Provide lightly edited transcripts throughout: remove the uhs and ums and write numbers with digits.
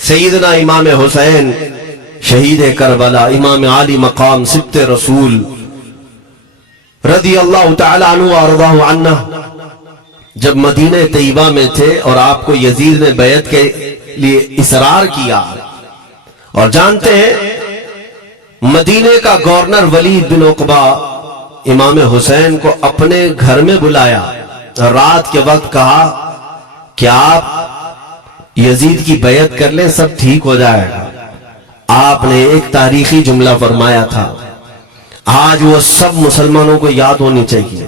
سیدنا امام حسین شہید کربلا، امام عالی مقام سبت رسول رضی اللہ تعالی عنہ وارضاہ عنہ، جب مدینہ طیبہ میں تھے اور آپ کو یزید نے بیعت کے لیے اصرار کیا، اور جانتے ہیں مدینہ کا گورنر ولید بن عقبہ امام حسین کو اپنے گھر میں بلایا، رات کے وقت کہا کہ آپ یزید کی بیعت کر لیں، سب ٹھیک ہو جائے گا۔ آپ نے ایک تاریخی جملہ فرمایا تھا، آج وہ سب مسلمانوں کو یاد ہونی چاہیے۔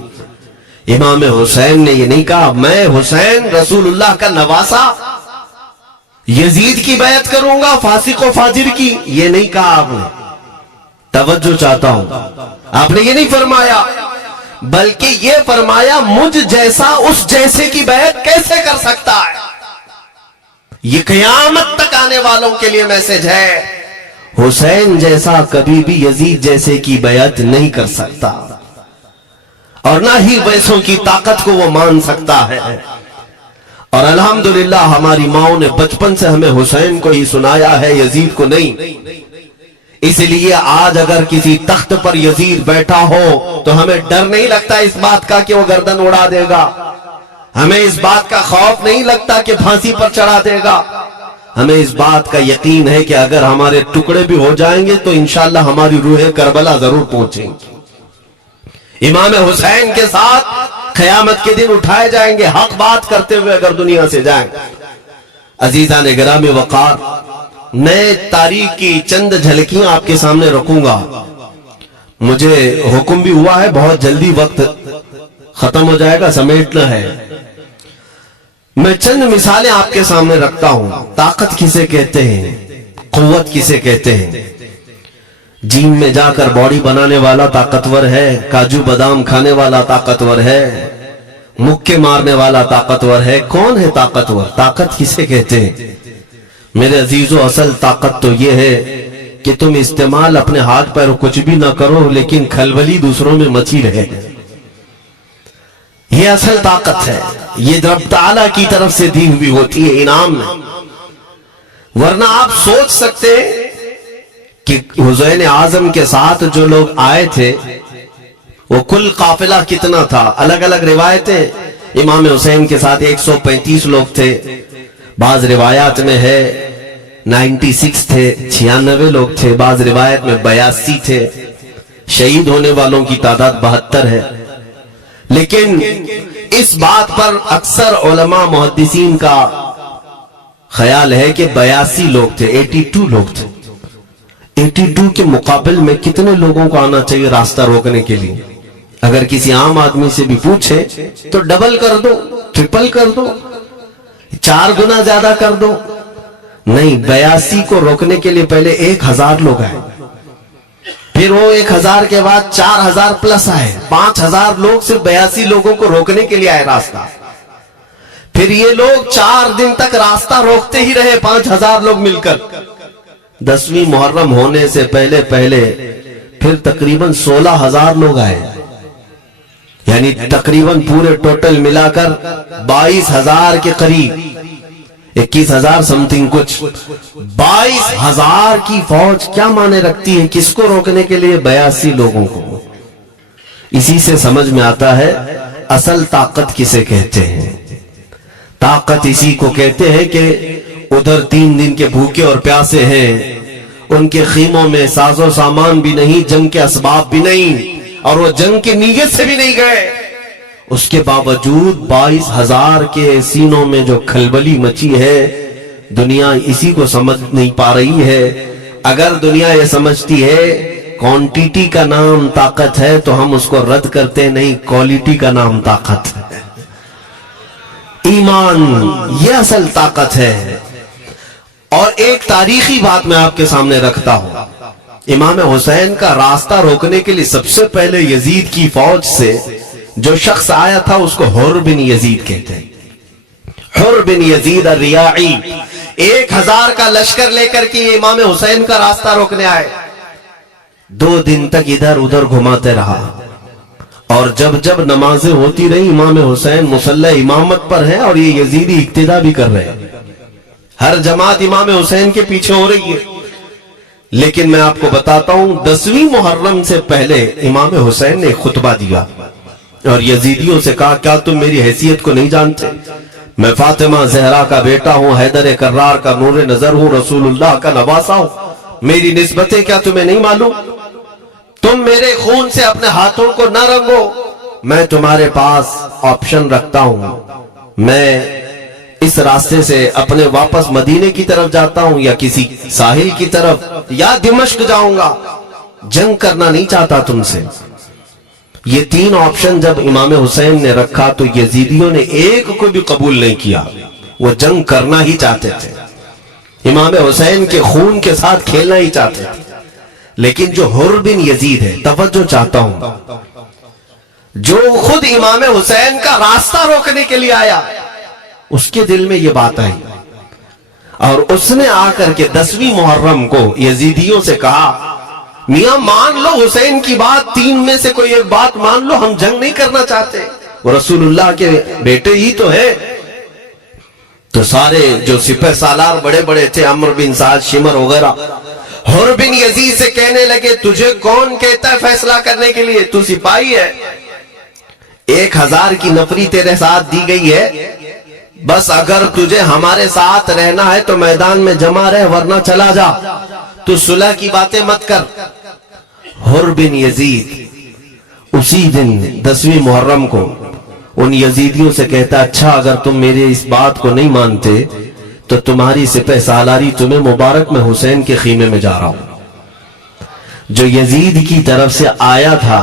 امام حسین نے یہ نہیں کہا میں حسین رسول اللہ کا نواسا یزید کی بیعت کروں گا فاسق و فاجر کی، یہ نہیں کہا آپ نے۔ توجہ چاہتا ہوں، آپ نے یہ نہیں فرمایا، بلکہ یہ فرمایا مجھ جیسا اس جیسے کی بیعت کیسے کر سکتا ہے۔ یہ قیامت تک آنے والوں کے لیے میسج ہے، حسین جیسا کبھی بھی یزید جیسے کی بیعت نہیں کر سکتا، اور نہ ہی ویسوں کی طاقت کو وہ مان سکتا ہے۔ اور الحمدللہ ہماری ماؤں نے بچپن سے ہمیں حسین کو ہی سنایا ہے، یزید کو نہیں۔ اس لیے آج اگر کسی تخت پر یزید بیٹھا ہو تو ہمیں ڈر نہیں لگتا اس بات کا کہ وہ گردن اڑا دے گا، ہمیں اس بات کا خوف نہیں لگتا کہ پھانسی پر چڑھا دے گا، ہمیں اس بات کا یقین ہے کہ اگر ہمارے ٹکڑے بھی ہو جائیں گے تو انشاءاللہ ہماری روح کربلا ضرور پہنچیں گی۔ امام حسین کے ساتھ قیامت کے دن اٹھائے جائیں گے، حق بات کرتے ہوئے اگر دنیا سے جائیں۔ عزیزان گرامی وقار، میں تاریخ کی چند جھلکیاں آپ کے سامنے رکھوں گا۔ مجھے حکم بھی ہوا ہے، بہت جلدی وقت ختم ہو جائے گا، سمیٹنا ہے۔ میں چند مثالیں آپ کے سامنے رکھتا ہوں۔ طاقت کسے کہتے ہیں، قوت کسے کہتے ہیں؟ جیم میں جا کر باڈی بنانے والا طاقتور ہے، کاجو بادام کھانے والا طاقتور ہے، مکے مارنے والا طاقتور ہے۔ کون ہے طاقتور؟ طاقت کسے کہتے ہیں؟ میرے عزیزو، اصل طاقت تو یہ ہے کہ تم استعمال اپنے ہاتھ پیر کچھ بھی نہ کرو لیکن کھلبلی دوسروں میں مچی رہے، یہ اصل طاقت ہے۔ یہ رب تعالیٰ کی طرف سے دی ہوئی ہوتی ہے انعام میں۔ ورنہ آپ سوچ سکتے کہ حسین اعظم کے ساتھ جو لوگ آئے تھے وہ کل قافلہ کتنا تھا؟ الگ الگ روایتیں، امام حسین کے ساتھ 135 لوگ تھے، بعض روایات میں ہے 96 تھے، 96 لوگ تھے، بعض روایت میں 82 تھے، شہید ہونے والوں کی تعداد 72 ہے۔ لیکن اس بات پر اکثر علماء محدثین کا خیال ہے کہ 82 لوگ تھے، 82 لوگ تھے۔ 82 کے مقابل میں کتنے لوگوں کو آنا چاہیے راستہ روکنے کے لیے؟ اگر کسی عام آدمی سے بھی پوچھے تو ڈبل کر دو، ٹرپل کر دو، 4 گنا زیادہ کر دو۔ نہیں، 82 کو روکنے کے لیے پہلے 1000 لوگ آئے، پھر وہ 1000 کے بعد 4000 پلس آئے، 5000 لوگ صرف 82 لوگوں کو روکنے کے لیے آئے راستہ۔ پھر یہ لوگ 4 دن تک راستہ روکتے ہی رہے، 5000 لوگ مل کر۔ 10ویں محرم ہونے سے پہلے پھر تقریباً 16000 لوگ آئے، یعنی تقریباً پورے ٹوٹل ملا کر 22000 کے قریب، 21000 سمتنگ کچھ، 22000 کی فوج کیا معنی رکھتی ہے؟ کس کو روکنے کے لیے؟ 82 لوگوں کو۔ اسی سے سمجھ میں آتا ہے اصل طاقت کسے کہتے ہیں۔ طاقت اسی کو کہتے ہیں کہ ادھر 3 دن کے بھوکے اور پیاسے ہیں، ان کے خیموں میں ساز و سامان بھی نہیں، جنگ کے اسباب بھی نہیں، اور وہ جنگ کی نیت سے بھی نہیں گئے، اس کے باوجود 22000 کے سینوں میں جو کھلبلی مچی ہے، دنیا اسی کو سمجھ نہیں پا رہی ہے۔ اگر دنیا یہ سمجھتی ہے کوانٹیٹی کا نام طاقت ہے تو ہم اس کو رد کرتے نہیں، کوالٹی کا نام طاقت ہے۔ ایمان یہ اصل طاقت ہے۔ اور ایک تاریخی بات میں آپ کے سامنے رکھتا ہوں، امام حسین کا راستہ روکنے کے لیے سب سے پہلے یزید کی فوج سے جو شخص آیا تھا اس کو حر بن یزید کہتے ہیں۔ حر بن یزید الریاعی 1000 کا لشکر لے کر کے امام حسین کا راستہ روکنے آئے، 2 دن تک ادھر ادھر گھماتے رہا، اور جب نمازیں ہوتی رہی امام حسین مصلی امامت پر ہیں اور یہ یزیدی اقتدا بھی کر رہے ہیں، ہر جماعت امام حسین کے پیچھے ہو رہی ہے، لیکن میں آپ کو بتاتا ہوں 10ویں محرم سے پہلے امام حسین نے خطبہ دیا اور یزیدیوں سے کہا کیا تم میری حیثیت کو نہیں جانتے؟ میں فاطمہ زہرا کا بیٹا ہوں، حیدر کرار کا نور نظر ہوں، رسول اللہ کا نواسا ہوں، میری نسبتیں کیا تمہیں نہیں معلوم؟ تم میرے خون سے اپنے ہاتھوں کو نہ رنگو، میں تمہارے پاس آپشن رکھتا ہوں، میں اس راستے سے اپنے واپس مدینے کی طرف جاتا ہوں یا کسی ساحل کی طرف یا دمشق جاؤں گا، جنگ کرنا نہیں چاہتا تم سے۔ یہ 3 آپشن جب امام حسین نے رکھا تو یزیدیوں نے ایک کو بھی قبول نہیں کیا، وہ جنگ کرنا ہی چاہتے تھے، امام حسین کے خون کے ساتھ کھیلنا ہی چاہتے تھے۔ لیکن جو حر بن یزید ہے، توجہ چاہتا ہوں، جو خود امام حسین کا راستہ روکنے کے لیے آیا، اس کے دل میں یہ بات آئی اور اس نے آ کر کے 10ویں محرم کو یزیدیوں سے کہا میاں مان لو حسین کی بات، 3 میں سے کوئی ایک بات مان لو، ہم جنگ نہیں کرنا چاہتے، وہ رسول اللہ کے بیٹے ہی تو ہے۔ تو سارے جو سپہ سالار بڑے بڑے تھے، عمرو بن سعد، شمر وغیرہ، حر بن یزید سے کہنے لگے تجھے کون کہتا ہے فیصلہ کرنے کے لیے؟ تو سپاہی ہے، 1000 کی نفری تیرے ساتھ دی گئی ہے، بس اگر تجھے ہمارے ساتھ رہنا ہے تو میدان میں جمع رہ، ورنہ چلا جا، تو صلح کی باتیں مت کر۔ حر بن یزید اسی دن 10ویں محرم کو ان یزیدیوں سے کہتا اچھا اگر تم میرے اس بات کو نہیں مانتے تو تمہاری سپہ سالاری تمہیں مبارک، میں حسین کے خیمے میں جا رہا ہوں۔ جو یزید کی طرف سے آیا تھا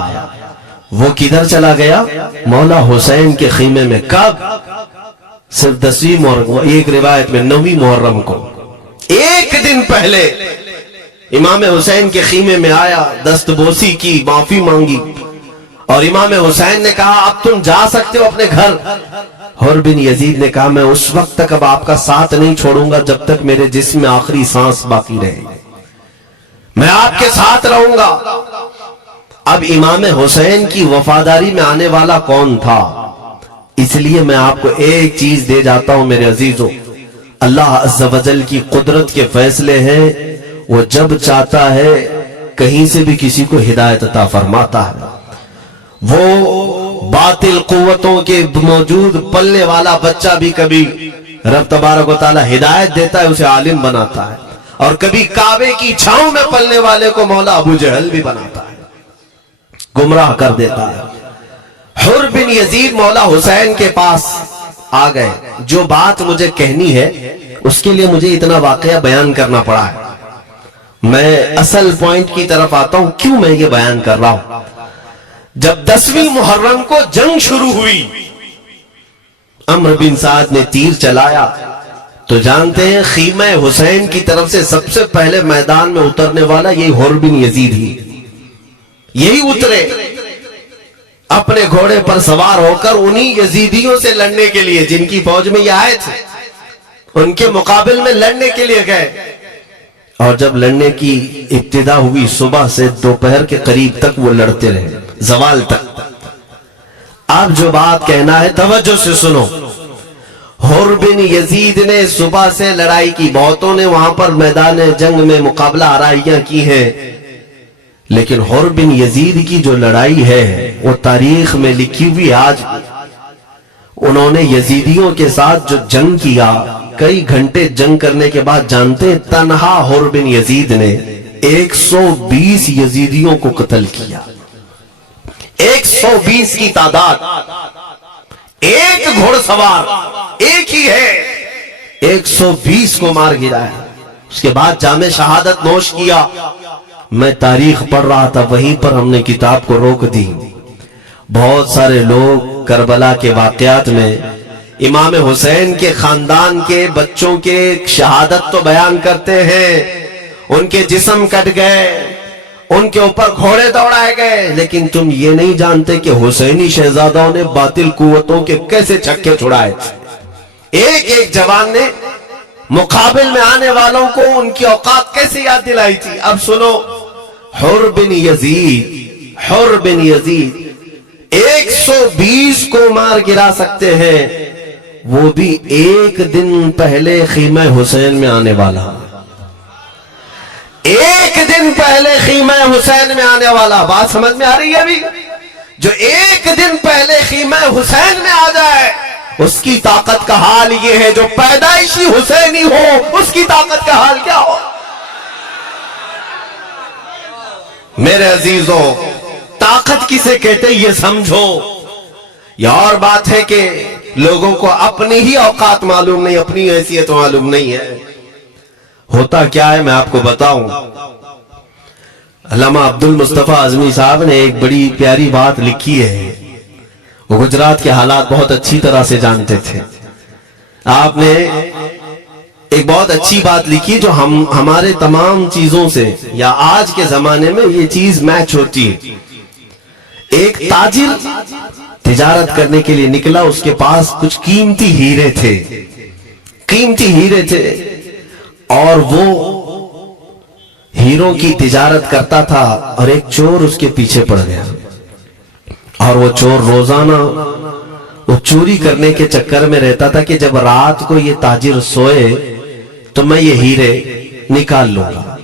وہ کدھر چلا گیا؟ مولا حسین کے خیمے میں۔ کب؟ صرف 10ویں محرم، ایک روایت میں 9ویں محرم کو، ایک دن پہلے امام حسین کے خیمے میں آیا، دست بوسی کی، معافی مانگی، اور امام حسین نے کہا اب تم جا سکتے ہو اپنے گھر۔ حر بن یزید نے کہا میں اس وقت تک اب آپ کا ساتھ نہیں چھوڑوں گا جب تک میرے جسم میں آخری سانس باقی رہے، میں آپ کے ساتھ رہوں گا۔ اب امام حسین کی وفاداری میں آنے والا کون تھا؟ اس لیے میں آپ کو ایک چیز دے جاتا ہوں میرے عزیزوں، اللہ عز و جل کی قدرت کے فیصلے ہیں، وہ جب چاہتا ہے کہیں سے بھی کسی کو ہدایت عطا فرماتا ہے، وہ باطل قوتوں کے موجود پلنے والا بچہ بھی کبھی رب تبارک و تعالی ہدایت دیتا ہے، اسے عالم بناتا ہے، اور کبھی کعبے کی چھاؤں میں پلنے والے کو مولا ابو جہل بھی بناتا ہے، گمراہ کر دیتا ہے۔ حر بن یزید مولا حسین کے پاس آ گئے، جو بات مجھے کہنی ہے اس کے لیے مجھے اتنا واقعہ بیان کرنا پڑا ہے، میں اصل پوائنٹ کی طرف آتا ہوں کیوں میں یہ بیان کر رہا ہوں۔ جب 10ویں محرم کو جنگ شروع ہوئی، عمرو بن سعد نے تیر چلایا، تو جانتے ہیں خیمہ حسین کی طرف سے سب سے پہلے میدان میں اترنے والا یہی حر بن یزید ہی، یہی اترے اپنے گھوڑے پر سوار ہو کر انہی یزیدیوں سے لڑنے کے لیے جن کی فوج میں یہ آئے تھے، ان کے مقابل میں لڑنے کے لیے گئے، اور جب لڑنے کی ابتدا ہوئی صبح سے دوپہر کے قریب تک وہ لڑتے رہے، زوال تک۔ اب جو بات کہنا ہے توجہ سے سنو، حر بن یزید نے صبح سے لڑائی کی، بہتوں نے وہاں پر میدان جنگ میں مقابلہ آرائیاں کی ہیں، لیکن حر بن یزید کی جو لڑائی ہے وہ تاریخ میں لکھی ہوئی، آج انہوں نے یزیدیوں کے ساتھ جو جنگ کیا، کئی گھنٹے جنگ کرنے کے بعد جانتے ہیں تنہا حر بن یزید نے 120 یزیدیوں کو قتل کیا، 120 کی تعداد، ایک گھوڑ سوار ایک ہی ہے، 120 کو مار گرایا، اس کے بعد جام شہادت نوش کیا۔ میں تاریخ پڑھ رہا تھا، وہیں پر ہم نے کتاب کو روک دی، بہت سارے لوگ کربلا کے واقعات میں امام حسین کے خاندان کے بچوں کے شہادت تو بیان کرتے ہیں، ان کے جسم کٹ گئے، ان کے اوپر گھوڑے دوڑائے گئے، لیکن تم یہ نہیں جانتے کہ حسینی شہزادوں نے باطل قوتوں کے کیسے چھکے چھڑائے تھے، ایک ایک جوان نے مقابل میں آنے والوں کو ان کی اوقات کیسے یاد دلائی تھی۔ اب سنو، حر بن یزید 120 کو مار گرا سکتے ہیں، وہ بھی ایک دن پہلے خیمہ حسین میں آنے والا، ایک دن پہلے خیمہ حسین میں آنے والا. بات سمجھ میں آ رہی ہے ابھی؟ جو ایک دن پہلے خیمہ حسین میں آ جائے اس کی طاقت کا حال یہ ہے، جو پیدائشی حسینی ہو اس کی طاقت کا حال کیا ہو. میرے عزیزوں، طاقت کسے کہتے یہ سمجھو. یہ اور بات ہے کہ لوگوں کو اپنی ہی اوقات معلوم نہیں، اپنی حیثیت معلوم نہیں ہے. ہوتا کیا ہے میں آپ کو بتاؤں. علامہ عبد المصطفیٰ اعظمی صاحب نے ایک بڑی پیاری بات لکھی ہے. وہ گجرات کے حالات بہت اچھی طرح سے جانتے تھے. آپ نے ایک بہت اچھی بات لکھی جو ہمارے تمام چیزوں سے یا آج کے زمانے میں یہ چیز میچ ہوتی ہے. ایک تاجر تجارت کرنے کے لیے نکلا، اس کے پاس کچھ قیمتی ہیرے تھے اور وہ ہیروں کی تجارت کرتا تھا اور ایک چور اس کے پیچھے پڑ گیا اور وہ چور روزانہ وہ چوری کرنے کے چکر میں رہتا تھا کہ جب رات کو یہ تاجر سوئے تو میں یہ ہیرے نکال لوں گا.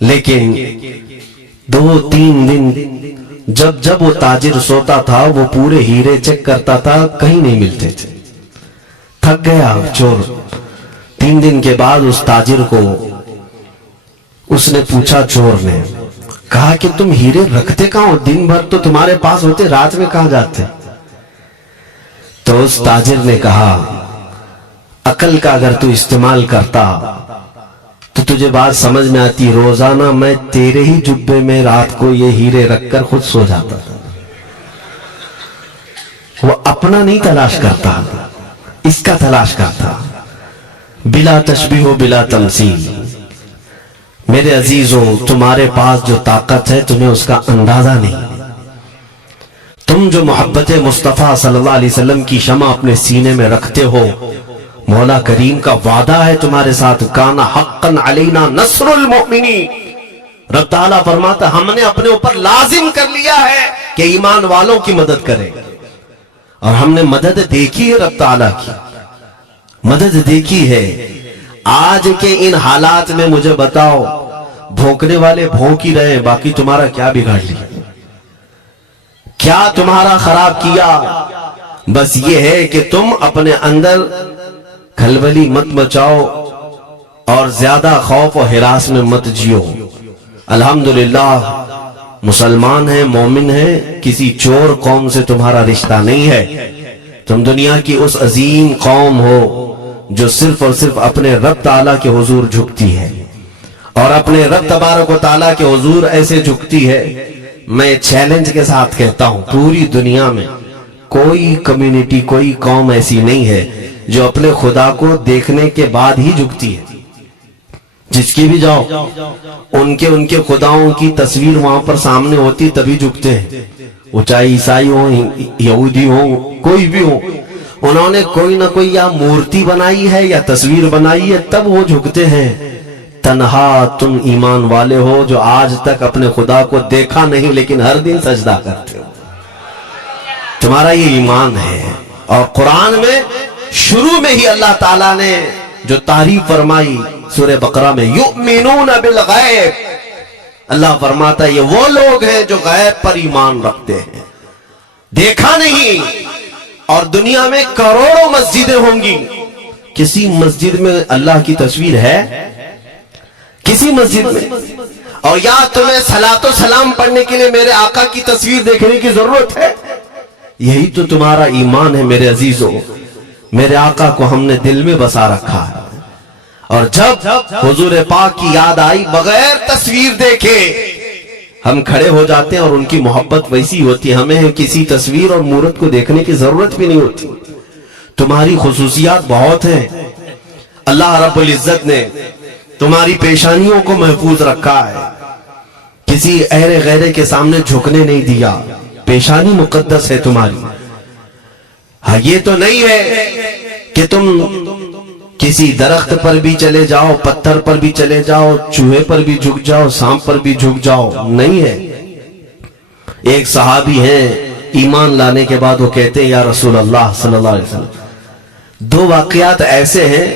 لیکن 2-3 دن جب وہ تاجر سوتا تھا وہ پورے ہیرے چیک کرتا تھا، کہیں نہیں ملتے تھے. تھک گیا چور. 3 دن کے بعد اس تاجر کو اس نے پوچھا، چور نے کہا کہ تم ہیرے رکھتے کہاں ہو؟ دن بھر تو تمہارے پاس ہوتے، رات میں کہاں جاتے؟ تو اس تاجر نے کہا، عقل کا اگر تو استعمال کرتا تو تجھے بات سمجھ میں آتی. روزانہ میں تیرے ہی جبے میں رات کو یہ ہیرے رکھ کر خود سو جاتا تھا. وہ اپنا نہیں تلاش کرتا، اس کا تلاش کرتا. بلا تشبیہ و بلا تمثیل. میرے عزیزوں، تمہارے پاس جو طاقت ہے تمہیں اس کا اندازہ نہیں. تم جو محبت مصطفیٰ صلی اللہ علیہ وسلم کی شمع اپنے سینے میں رکھتے ہو، مولا کریم کا وعدہ ہے تمہارے ساتھ، کان حقا علینا نصر المؤمنین. رب تعالیٰ فرماتا ہم نے اپنے اوپر لازم کر لیا ہے کہ ایمان والوں کی مدد کریں. اور ہم نے مدد دیکھی ہے، رب تعالیٰ کی مدد دیکھی ہے. آج کے ان حالات میں مجھے بتاؤ، بھونکنے والے بھونک ہی رہے، باقی تمہارا کیا بگاڑ لیا؟ کیا تمہارا خراب کیا؟ بس یہ ہے کہ تم اپنے اندر کھلبلی مت مچاؤ اور زیادہ خوف و ہراس میں مت جیو. الحمدللہ مسلمان ہیں، مومن ہیں، کسی چور قوم سے تمہارا رشتہ نہیں ہے. تم دنیا کی اس عظیم قوم ہو جو صرف اور صرف اپنے رب تعالیٰ کے حضور جھکتی ہے اور اپنے رب تبارک و تعالیٰ کے حضور ایسے جھکتی ہے. میں چیلنج کے ساتھ کہتا ہوں، پوری دنیا میں کوئی کمیونٹی، کوئی قوم ایسی نہیں ہے جو اپنے خدا کو دیکھنے کے بعد ہی جھکتی ہے. جس کی بھی جاؤ ان کے خداؤں کی تصویر وہاں پر سامنے ہوتی تبھی جھکتے ہیں. وہ چاہے عیسائی ہوں، یہودی ہوں، کوئی بھی ہو، انہوں نے کوئی نہ کوئی یا مورتی بنائی ہے یا تصویر بنائی ہے تب وہ جھکتے ہیں. تنہا تم ایمان والے ہو جو آج تک اپنے خدا کو دیکھا نہیں لیکن ہر دن سجدہ کرتے ہو. تمہارا یہ ایمان ہے. اور قرآن میں شروع میں ہی اللہ تعالیٰ نے جو تعریف فرمائی سورہ بقرہ میں، یؤمنون بالغیب، اللہ فرماتا ہے یہ وہ لوگ ہیں جو غیب پر ایمان رکھتے ہیں، دیکھا نہیں. اور دنیا میں کروڑوں مسجدیں ہوں گی، کسی مسجد میں اللہ کی تصویر ہے؟ کسی مسجد میں؟ اور یا تمہیں صلاۃ و سلام پڑھنے کے لیے میرے آقا کی تصویر دیکھنے کی ضرورت ہے؟ یہی تو تمہارا ایمان ہے میرے عزیزوں. میرے آقا کو ہم نے دل میں بسا رکھا ہے، اور جب حضور پاک کی یاد آئی بغیر تصویر دیکھے ہم کھڑے ہو جاتے ہیں. اور ان کی محبت ویسی ہوتی ہے، ہمیں کسی تصویر اور مورت کو دیکھنے کی ضرورت بھی نہیں ہوتی. تمہاری خصوصیات بہت ہیں. اللہ رب العزت نے تمہاری پیشانیوں کو محفوظ رکھا ہے، کسی اہل غیرے کے سامنے جھکنے نہیں دیا. پیشانی مقدس ہے تمہاری. ہاں یہ تو نہیں ہے کہ تم کسی درخت پر بھی چلے جاؤ، پتھر پر بھی چلے جاؤ، چوہے پر بھی جھک جاؤ، سانپ پر بھی جھک جاؤ، نہیں ہے. ایک صحابی ہیں ایمان لانے کے بعد وہ کہتے ہیں یا رسول اللہ صلی اللہ علیہ وسلم دو واقعات ایسے ہیں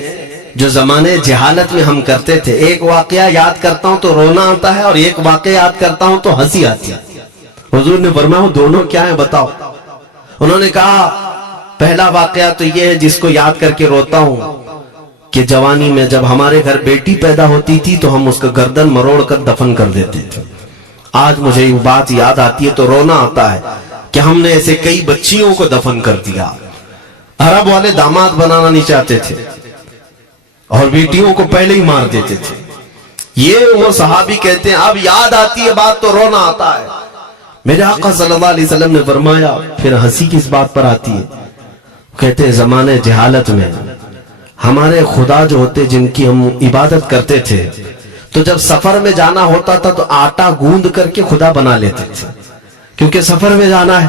جو زمانے جہالت میں ہم کرتے تھے. ایک واقعہ یاد کرتا ہوں تو رونا آتا ہے اور ایک واقعہ یاد کرتا ہوں تو ہنسی آتی ہے. حضور نے فرمایا دونوں کیا ہیں بتاؤ. انہوں نے کہا پہلا واقعہ تو یہ ہے جس کو یاد کر کے روتا ہوں کہ جوانی میں جب ہمارے گھر بیٹی پیدا ہوتی تھی تو ہم اس کا گردن مروڑ کر دفن کر دیتے تھے. آج مجھے یہ بات یاد آتی ہے تو رونا آتا ہے کہ ہم نے ایسے کئی بچیوں کو دفن کر دیا. عرب والے داماد بنانا نہیں چاہتے تھے اور بیٹیوں کو پہلے ہی مار دیتے تھے. یہ وہ صحابی کہتے ہیں اب یاد آتی ہے بات تو رونا آتا ہے. میرے آقا صلی اللہ علیہ وسلم نے فرمایا پھر ہنسی کس بات پر آتی ہے. کہتے ہیں زمانے جہالت میں ہمارے خدا جو ہوتے جن کی ہم عبادت کرتے تھے تو جب سفر میں جانا ہوتا تھا تو آٹا گوند کر کے خدا بنا لیتے تھے کیونکہ سفر میں جانا ہے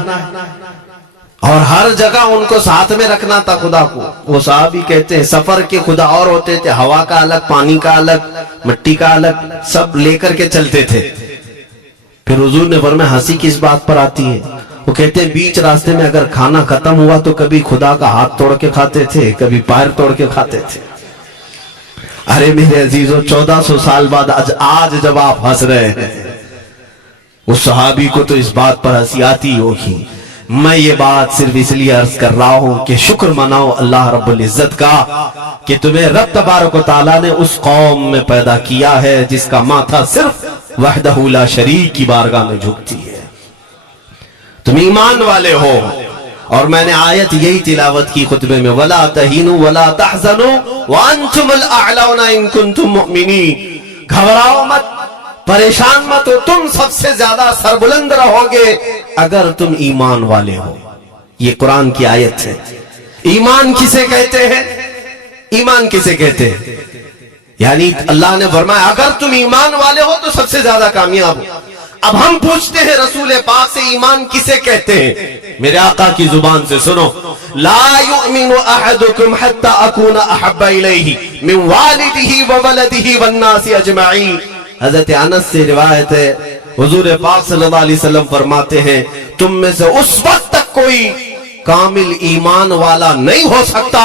اور ہر جگہ ان کو ساتھ میں رکھنا تھا خدا کو. وہ صحابی کہتے ہیں سفر کے خدا اور ہوتے تھے, ہوا کا الگ, پانی کا الگ, مٹی کا الگ, سب لے کر کے چلتے تھے. پھر حضور نے فرمایا ہنسی کس بات پر آتی ہے. وہ کہتے ہیں بیچ راستے میں اگر کھانا ختم ہوا تو کبھی خدا کا ہاتھ توڑ کے کھاتے تھے, کبھی پیر توڑ کے کھاتے تھے. ارے میرے عزیزو 1400 سال بعد آج جب آپ ہنس رہے ہیں اس صحابی کو تو اس بات پر ہنسی آتی ہوگی. میں یہ بات صرف اس لیے عرض کر رہا ہوں کہ شکر مناؤ اللہ رب العزت کا کہ تمہیں رب تبارک و تعالیٰ نے اس قوم میں پیدا کیا ہے جس کا ماتھا صرف وحدہ لا شریک کی بارگاہ میں جھکتی ہے. تم ایمان والے ہو. اور میں نے آیت یہی تلاوت کی خطبے میں وَلَا تَهِنُوا وَلَا تَحْزَنُوا وَأَنْتُمُ الْأَعْلَوْنَ إِن كُنتُم مُؤْمِنِينَ. گھبراؤ مت, پریشان مت ہو, تم سب سے زیادہ سربلند رہو گے اگر تم ایمان والے ہو. یہ قرآن کی آیت ہے. ایمان کسے کہتے ہیں؟ ایمان کسے کہتے ہیں؟ یعنی اللہ نے فرمایا اگر تم ایمان والے ہو تو سب سے زیادہ کامیاب ہو. اب ہم پوچھتے ہیں رسول پاک سے ایمان کسے کہتے ہیں؟ میرے آقا کی زبان سے سنو. لا یؤمن احدکم حتی اکون احب الیہ من والدہ وولدہ والناس اجمعین. حضرت انس سے روایت ہے حضور پاک صلی اللہ علیہ وسلم فرماتے ہیں تم میں سے اس وقت تک کوئی کامل ایمان والا نہیں ہو سکتا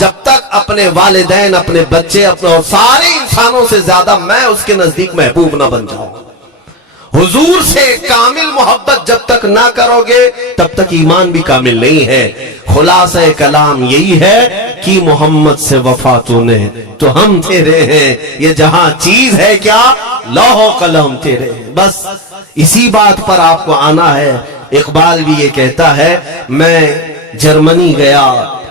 جب تک اپنے والدین, اپنے بچے, اپنے سارے انسانوں سے زیادہ میں اس کے نزدیک محبوب نہ بن جاؤں. حضور سے کامل محبت جب تک نہ کرو گے تب تک ایمان بھی کامل نہیں ہے. خلاصہ کلام یہی ہے کہ محمد سے وفا تو نے تو ہم تیرے ہیں. یہ جہاں چیز ہے کیا لوح و قلم تیرے ہیں. بس اسی بات پر آپ کو آنا ہے. اقبال بھی یہ کہتا ہے میں جرمنی گیا,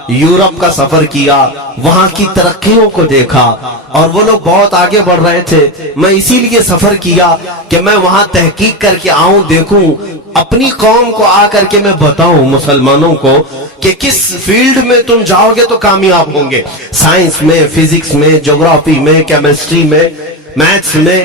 یورپ کا سفر کیا, وہاں کی ترقیوں کو دیکھا اور وہ لوگ بہت آگے بڑھ رہے تھے. میں اسی لیے سفر کیا کہ میں وہاں تحقیق کر کے آؤں, دیکھوں اپنی قوم کو آ کر کے میں بتاؤں مسلمانوں کو کہ کس فیلڈ میں تم جاؤ گے تو کامیاب ہوں گے. سائنس میں, فزکس میں, جغرافی میں, کیمسٹری میں, میتھس میں,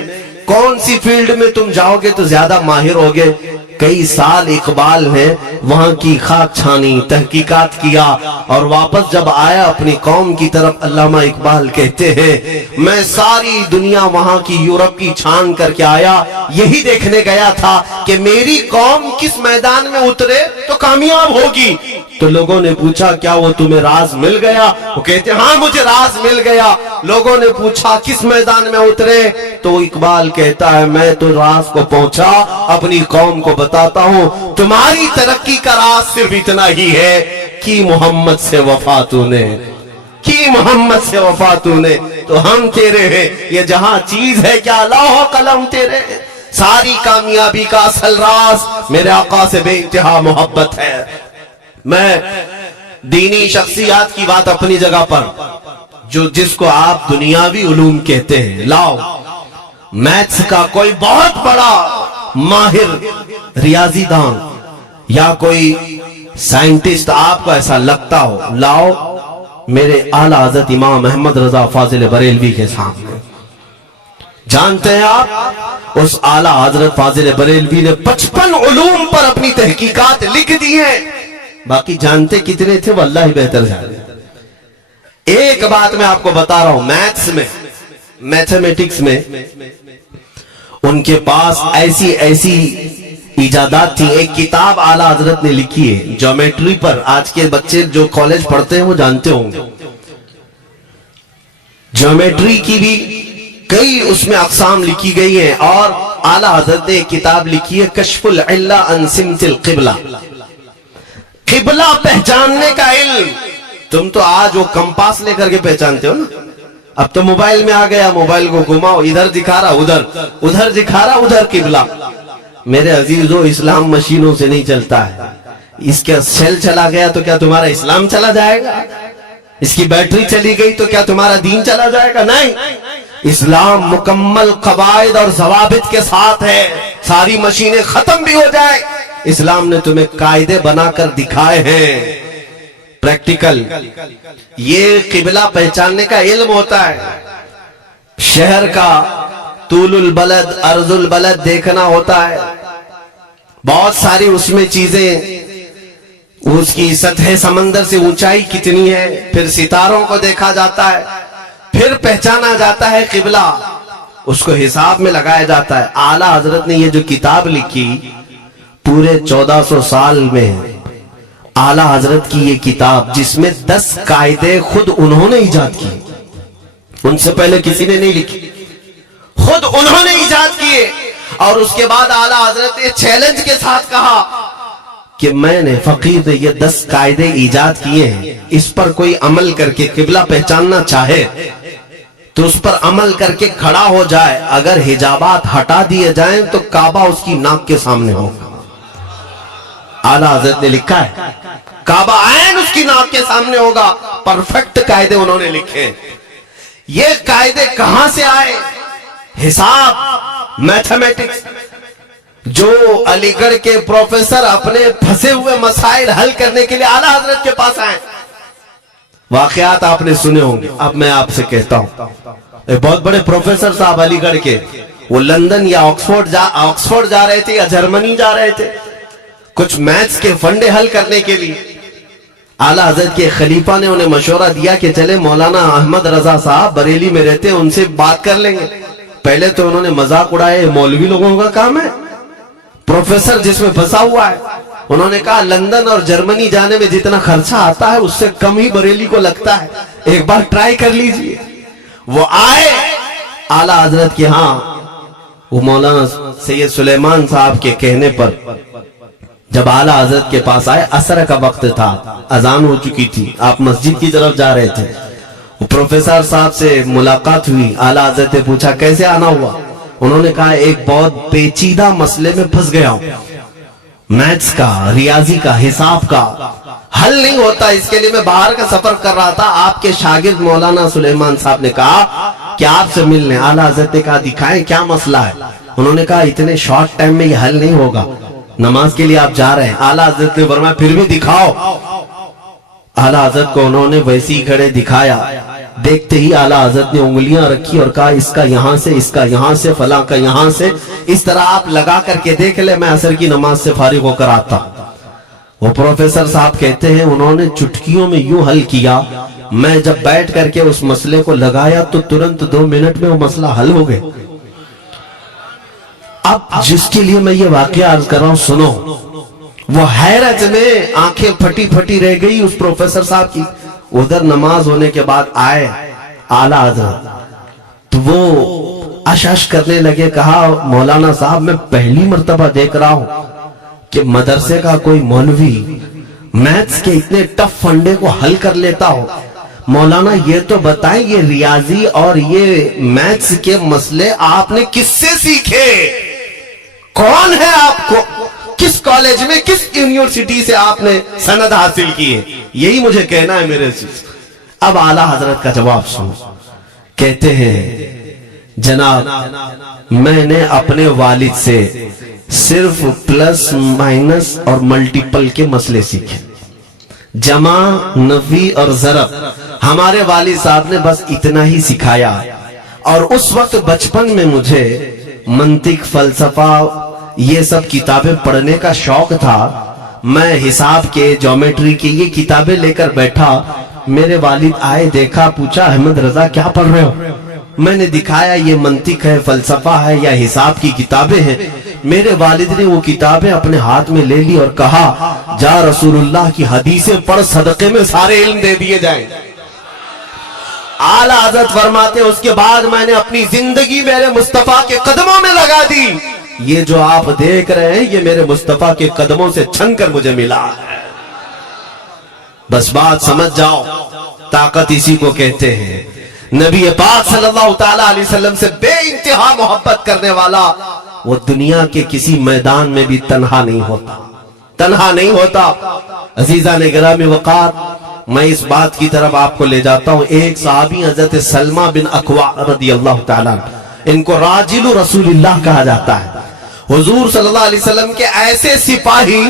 کون سی فیلڈ میں تم جاؤ گے تو زیادہ ماہر ہوگے. کئی سال اقبال نے وہاں کی خاک چھانی, تحقیقات کیا اور واپس جب آیا اپنی قوم کی طرف علامہ اقبال کہتے ہیں میں ساری دنیا وہاں کی یورپ کی چھان کر کے آیا, یہی دیکھنے گیا تھا کہ میری قوم کس میدان میں اترے تو کامیاب ہوگی. تو لوگوں نے پوچھا کیا وہ تمہیں راز مل گیا؟ وہ کہتے ہاں مجھے راز مل گیا. لوگوں نے پوچھا کس میدان میں اترے؟ تو اقبال کہتا ہے میں تو راز کو پہنچا, اپنی قوم کو بتاتا ہوں تمہاری ترقی کا راز صرف اتنا ہی ہے کہ محمد سے وفا تو نے, کہ محمد سے وفا تو نے تو ہم تیرے ہیں. یہ جہاں چیز ہے کیا لوح و قلم تیرے ہیں. ساری کامیابی کا اصل راز میرے آقا سے بے انتہا محبت ہے. میں دینی شخصیات کی بات اپنی جگہ پر, جس کو آپ دنیاوی علوم کہتے ہیں, لاؤ میتھس کا کوئی بہت بڑا ماہر ریاضی دان یا کوئی سائنٹسٹ آپ کو ایسا لگتا ہو, لاؤ میرے اعلیٰ حضرت امام احمد رضا فاضل بریلوی کے سامنے. جانتے ہیں آپ اس اعلیٰ حضرت فاضل بریلوی نے 55 علوم پر اپنی تحقیقات لکھ دی ہیں. باقی جانتے کتنے تھے وہ اللہ ہی بہتر جانے. ایک بات میں آپ کو بتا رہا ہوں, میتھس میں, میتھمیٹکس میں ان کے پاس ایسی ایجادات تھی. ایک کتاب اعلیٰ حضرت نے لکھی ہے جیومیٹری پر. آج کے بچے جو کالج پڑھتے ہیں وہ جانتے ہوں گے. جیومیٹری کی بھی کئی اس میں اقسام لکھی گئی ہیں. اور اعلیٰ حضرت نے ایک کتاب لکھی ہے کشف العلہ عن سمت القبلہ. قبلہ پہچاننے کا علم. تم تو آج وہ کمپاس لے کر کے پہچانتے ہو نا. اب تو موبائل میں آ گیا, موبائل کو گھماؤ, ادھر دکھا رہا ادھر, ادھر دکھا رہا ادھر قبلہ. میرے عزیزو, اسلام مشینوں سے نہیں چلتا ہے. اس کا سیل چلا گیا تو کیا تمہارا اسلام چلا جائے گا؟ اس کی بیٹری چلی گئی تو کیا تمہارا دین چلا جائے گا؟ نہیں. اسلام مکمل قواعد اور ضوابط کے ساتھ ہے. ساری مشینیں ختم بھی ہو جائے, اسلام نے تمہیں قاعدے بنا کر دکھائے ہیں پریکٹیکل. یہ قبلہ پہچاننے کا علم ہوتا ہے. شہر کا طول البلد عرض البلد دیکھنا ہوتا ہے. بہت ساری اس میں چیزیں, اس کی سطح سمندر سے اونچائی کتنی ہے, پھر ستاروں کو دیکھا جاتا ہے, پھر پہچانا جاتا ہے قبلہ, اس کو حساب میں لگایا جاتا ہے. اعلیٰ حضرت نے یہ جو کتاب لکھی پورے 1400 سال میں, اعلیٰ حضرت کی یہ کتاب جس میں 10 قاعدے خود انہوں نے ایجاد کی, ان سے پہلے کسی نے نہیں لکھی, خود انہوں نے ایجاد کیے. اور اس کے بعد اعلیٰ حضرت نے چیلنج کے ساتھ کہا کہ میں نے فقیر نے یہ 10 قاعدے ایجاد کیے ہیں, اس پر کوئی عمل کر کے قبلہ پہچاننا چاہے تو اس پر عمل کر کے کھڑا ہو جائے. اگر حجابات ہٹا دیے جائیں تو کعبہ اس کی ناک کے سامنے ہوگا. اعلیٰ حضرت نے لکھا ہے کعبہ عین اس کی ناک کے سامنے ہوگا. پرفیکٹ قاعدے انہوں نے لکھے. یہ قاعدے کہاں سے آئے؟ حساب, میتھمیٹکس. جو علی گڑھ کے پروفیسر اپنے پھنسے ہوئے مسائل حل کرنے کے لیے اعلیٰ حضرت کے پاس آئے. واقعات آپ نے سنے ہوں گے. اب میں آپ سے کہتا ہوں, ایک بہت بڑے پروفیسر صاحب علی گڑھ کے, وہ لندن یا آکسفورڈ جا رہے تھے یا جرمنی جا رہے تھے کچھ میتھس کے فنڈے حل کرنے کے لیے. اعلیٰ حضرت کے خلیفہ نے انہیں مشورہ دیا کہ چلے مولانا احمد رضا صاحب بریلی میں رہتے ہیں, ان سے بات کر لیں گے. پہلے تو انہوں نے مذاق اڑائے, مولوی لوگوں کا کام ہے, پروفیسر جس میں پھنسا ہوا ہے. انہوں نے کہا لندن اور جرمنی جانے میں جتنا خرچہ آتا ہے اس سے کم ہی بریلی کو لگتا ہے, ایک بار ٹرائی کر لیجئے. وہ آئے اعلیٰ حضرت کے ہاں. وہ مولانا سید سلیمان صاحب کے کہنے پر جب اعلیٰ حضرت کے پاس آئے, عصر کا وقت تھا, اذان ہو چکی تھی, آپ مسجد کی طرف جا رہے تھے. وہ پروفیسر صاحب سے ملاقات ہوئی. اعلیٰ حضرت نے پوچھا کیسے آنا ہوا؟ انہوں نے کہا ایک بہت پیچیدہ مسئلے میں پھنس گیا ہوں, میتھس کا, ریاضی کا, حساب کا حل نہیں ہوتا, اس کے لیے میں باہر کا سفر کر رہا تھا. آپ کے شاگرد مولانا سلیمان صاحب نے کہا کہ آپ سے ملنے. اعلیٰ حضرت نے کہا دکھائیں کیا مسئلہ ہے. انہوں نے کہا اتنے شارٹ ٹائم میں یہ حل نہیں ہوگا, نماز کے لیے آپ جا رہے ہیں. اعلیٰ حضرت نے فرمایا پھر بھی دکھاؤ. اعلیٰ حضرت کو انہوں نے ویسے ہی کھڑے دکھایا. دیکھتے ہی اعلیٰ حضرت نے انگلیاں رکھی اور کہا اس کا یہاں سے, اس کا یہاں سے, فلاں کا یہاں سے, اس طرح آپ لگا کر کے دیکھ لیں, میں عصر کی نماز سے فارغ ہو کر آتا. وہ پروفیسر صاحب کہتے ہیں انہوں نے چٹکیوں میں یوں حل کیا, میں جب بیٹھ کر کے اس مسئلے کو لگایا تو ترنت 2 منٹ میں وہ مسئلہ حل ہو گئے. اب جس کے لیے میں یہ واقعہ عرض کر رہا ہوں سنو. وہ حیرت میں آنکھیں پھٹی پھٹی رہ گئی اس پروفیسر صاحب کی. ادھر نماز ہونے کے بعد آئے اعلیٰ حضرت, تو وہ اشش کرنے لگے. کہا مولانا صاحب میں پہلی مرتبہ دیکھ رہا ہوں کہ مدرسے کا کوئی مولوی میتھس کے اتنے ٹف فنڈے کو حل کر لیتا ہو. مولانا یہ تو بتائیں یہ ریاضی اور یہ میتھس کے مسئلے آپ نے کس سے سیکھے؟ کون ہے آپ کو, کس کالج میں, کس یونیورسٹی سے آپ نے سند حاصل کی ہے؟ یہی مجھے کہنا ہے میرے سے. اب اعلیٰ حضرت کا جواب سنو. کہتے ہیں جناب میں نے اپنے والد سے صرف پلس مائنس اور ملٹیپل کے مسئلے سیکھے, جمع, نفی اور ضرب ہمارے والد صاحب نے بس اتنا ہی سکھایا. اور اس وقت بچپن میں مجھے منطق, فلسفہ, یہ سب کتابیں پڑھنے کا شوق تھا. میں حساب کے, جیومیٹری کی یہ کتابیں لے کر بیٹھا. میرے والد آئے, دیکھا, پوچھا احمد رضا کیا پڑھ رہے ہو؟ میں نے دکھایا یہ منطق ہے, فلسفہ ہے یا حساب کی کتابیں ہیں. میرے والد نے وہ کتابیں اپنے ہاتھ میں لے لی اور کہا جا رسول اللہ کی حدیثیں پڑھ، صدقے میں سارے علم دے دیے جائیں۔ اعلیٰ حضرت فرماتے اس کے بعد میں نے اپنی زندگی میرے مصطفیٰ کے قدموں میں لگا دی، یہ جو آپ دیکھ رہے ہیں یہ میرے مصطفیٰ کے قدموں سے چھن کر مجھے ملا ہے۔ بس بات سمجھ جاؤ، طاقت اسی کو کہتے ہیں۔ نبی پاک صلی اللہ تعالیٰ علیہ وسلم سے بے انتہا محبت کرنے والا وہ دنیا کے کسی میدان میں بھی تنہا نہیں ہوتا، تنہا نہیں ہوتا۔ عزیزان گرامی وقار، میں اس بات کی طرف آپ کو لے جاتا ہوں۔ ایک صحابی حضرت سلمہ بن اکوع رضی اللہ تعالیٰ عنہ، ان کو راجل رسول اللہ کہا جاتا ہے۔ حضور صلی اللہ علیہ وسلم کے ایسے سپاہی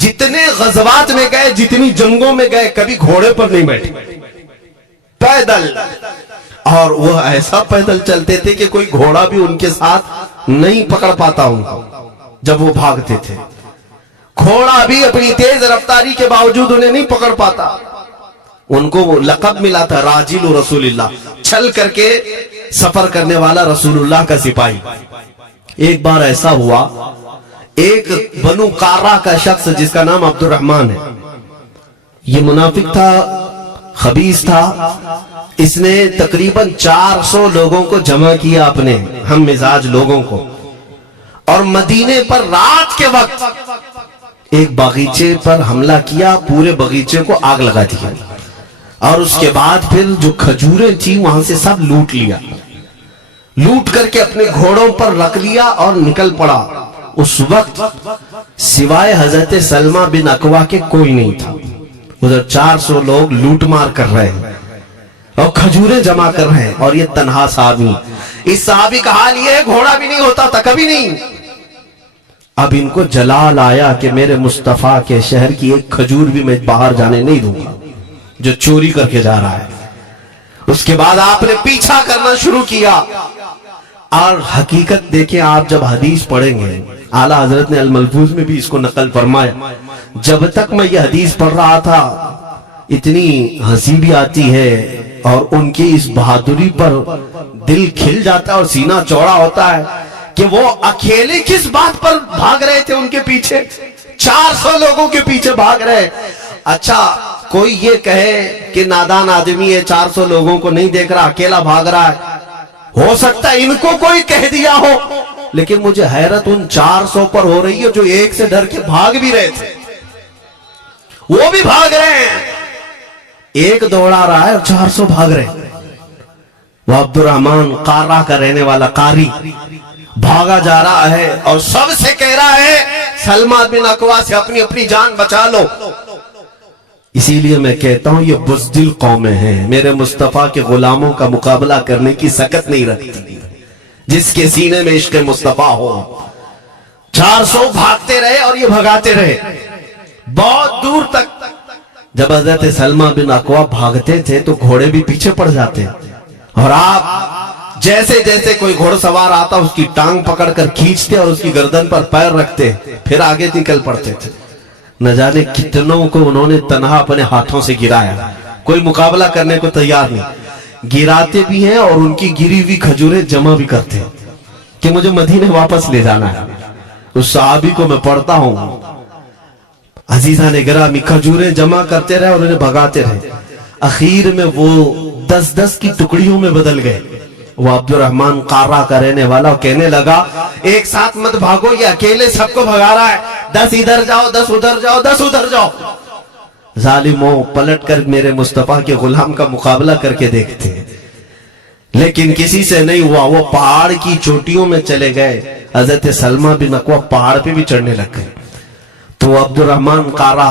جتنے غزوات میں گئے، جتنی جنگوں میں گئے، کبھی گھوڑے پر نہیں بیٹھے، پیدل، اور وہ ایسا پیدل چلتے تھے کہ کوئی گھوڑا بھی ان کے ساتھ نہیں پکڑ پاتا ان کو جب وہ بھاگتے تھے۔ گھوڑا بھی اپنی تیز رفتاری کے باوجود انہیں نہیں پکڑ پاتا۔ ان کو وہ لقب ملا تھا راجل رسول اللہ، چل کر کے سفر کرنے والا رسول اللہ کا سپاہی۔ ایک بار ایسا ہوا، ایک بنو قارہ کا شخص جس کا نام عبد الرحمن ہے، یہ منافق تھا، خبیث تھا، اس نے تقریباً 400 لوگوں کو جمع کیا، اپنے ہم مزاج لوگوں کو، اور مدینے پر رات کے وقت ایک باغیچے پر حملہ کیا، پورے باغیچے کو آگ لگا دیا، اور اس کے بعد پھر جو کھجوریں تھیں وہاں سے سب لوٹ لیا، لوٹ کر کے اپنے گھوڑوں پر رکھ لیا اور نکل پڑا۔ اس وقت سوائے حضرت سلمہ بن اکوع کے کوئی نہیں تھا، ادھر 400 لوگ لوٹ مار کر رہے ہیں اور کھجوریں جمع کر رہے ہیں، اور یہ تنہا صحابی، اس صحابی کا حال یہ ہے گھوڑا بھی نہیں ہوتا تھا کبھی نہیں۔ اب ان کو جلال آیا کہ میرے مصطفیٰ کے شہر کی ایک کھجور بھی میں باہر جانے نہیں دوں گا جو چوری کر کے جا رہا ہے۔ اس کے بعد آپ نے پیچھا کرنا شروع کیا، اور حقیقت دیکھیں، آپ جب حدیث پڑھیں گے، اعلیٰ حضرت نے الملفوظ میں بھی اس کو نقل فرمایا، جب تک میں یہ حدیث پڑھ رہا تھا اتنی ہنسی بھی آتی ہے، اور ان کی اس بہادری پر دل کھل جاتا ہے اور سینہ چوڑا ہوتا ہے کہ وہ اکیلے کس بات پر بھاگ رہے تھے، ان کے پیچھے 400 لوگوں کے پیچھے بھاگ رہے۔ اچھا کوئی یہ کہے کہ نادان آدمی ہے، 400 لوگوں کو نہیں دیکھ رہا، اکیلا بھاگ رہا ہے، ہو سکتا ہے ان کو کوئی کہہ دیا ہو، لیکن مجھے حیرت ان 400 پر ہو رہی ہے جو ایک سے ڈر کے بھاگ بھی رہے تھے، وہ بھی بھاگ رہے ہیں، ایک دوڑا رہا ہے اور 400 بھاگ رہے ہیں۔ وہ عبد الرحمن قارہ کا رہنے والا قاری بھاگا جا رہا ہے اور سب سے کہہ رہا ہے سلمہ بن اکوع سے اپنی اپنی جان بچا لو۔ اسی لیے میں کہتا ہوں یہ بزدل قومیں ہیں، میرے مصطفیٰ کے غلاموں کا مقابلہ کرنے کی سکت نہیں رکھتی، جس کے سینے میں عشق مصطفیٰ ہو۔ 400 بھاگتے رہے اور یہ بھگاتے رہے بہت دور تک۔ جب حضرت سلمہ بن اکوع بھاگتے تھے تو گھوڑے بھی پیچھے پڑ جاتے، اور آپ جیسے جیسے کوئی گھوڑ سوار آتا اس کی ٹانگ پکڑ کر کھینچتے اور اس کی گردن پر پیر رکھتے، پھر آگے نکل پڑتے تھے۔ نہ جانے کتنوں کو انہوں نے تنہا اپنے ہاتھوں سے گرایا، کوئی مقابلہ کرنے کو تیار نہیں، گراتے بھی ہیں اور ان کی گری ہوئی کھجوریں جمع بھی کرتے ہیں کہ مجھے مدینے واپس لے جانا ہے۔ اس صحابی کو میں پڑھتا ہوں، عزیزان گرامی، کھجوریں جمع کرتے رہے اور انہیں بھگاتے رہے، اخیر میں وہ 10-10 کی ٹکڑیوں میں بدل گئے۔ وہ عبد الرحمن قارہ کا رہنے والا کہنے لگا ایک ساتھ مت بھاگو، یہ اکیلے سب کو بھگا رہا ہے، 10 ادھر جاؤ، 10 ادھر جاؤ، 10 ادھر جاؤ۔ ظالموں، پلٹ کر میرے مصطفیٰ کے غلام کا مقابلہ کر کے دیکھتے ہیں، لیکن کسی سے نہیں ہوا۔ وہ پہاڑ کی چوٹیوں میں چلے گئے، حضرت سلمہ بن اکوع پہاڑ پہ بھی چڑھنے لگ گئے۔ تو عبد الرحمن قارہ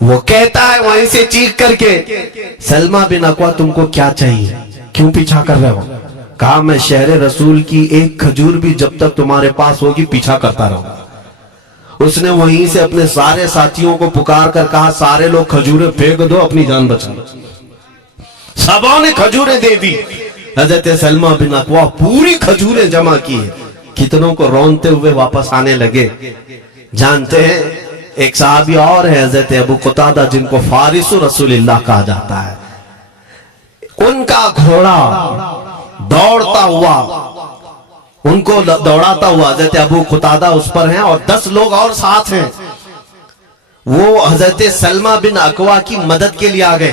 وہ کہتا ہے وہیں سے چیخ کر کے، سلمہ بن اکوع تم کو کیا چاہیے، کیوں پیچھا کر رہے ہو؟ کہا میں شہر رسول کی ایک کھجور بھی جب تک تمہارے پاس ہوگی پیچھا کرتا رہوں۔ اس نے وہیں سے اپنے سارے ساتھیوں کو پکار کر کہا سارے لوگ کھجوریں پھینک دو، اپنی جان بچا۔ سبوں نے کھجوریں دے دی، حضرت سلمہ بن اکوع پوری کھجوریں جمع کی، کتنوں کو رونتے ہوئے واپس آنے لگے۔ جانتے ہیں ایک صحابی اور ہے حضرت ابو قتادہ، جن کو فارس رسول اللہ کہا جاتا ہے، ان کا گھوڑا دوڑتا ہوا ان کو دوڑاتا ہوا حضرت ابو قتادہ اس پر ہیں اور 10 لوگ اور ساتھ ہیں. وہ حضرت سلمہ بن اکوا کی مدد کے لیے آ گئے.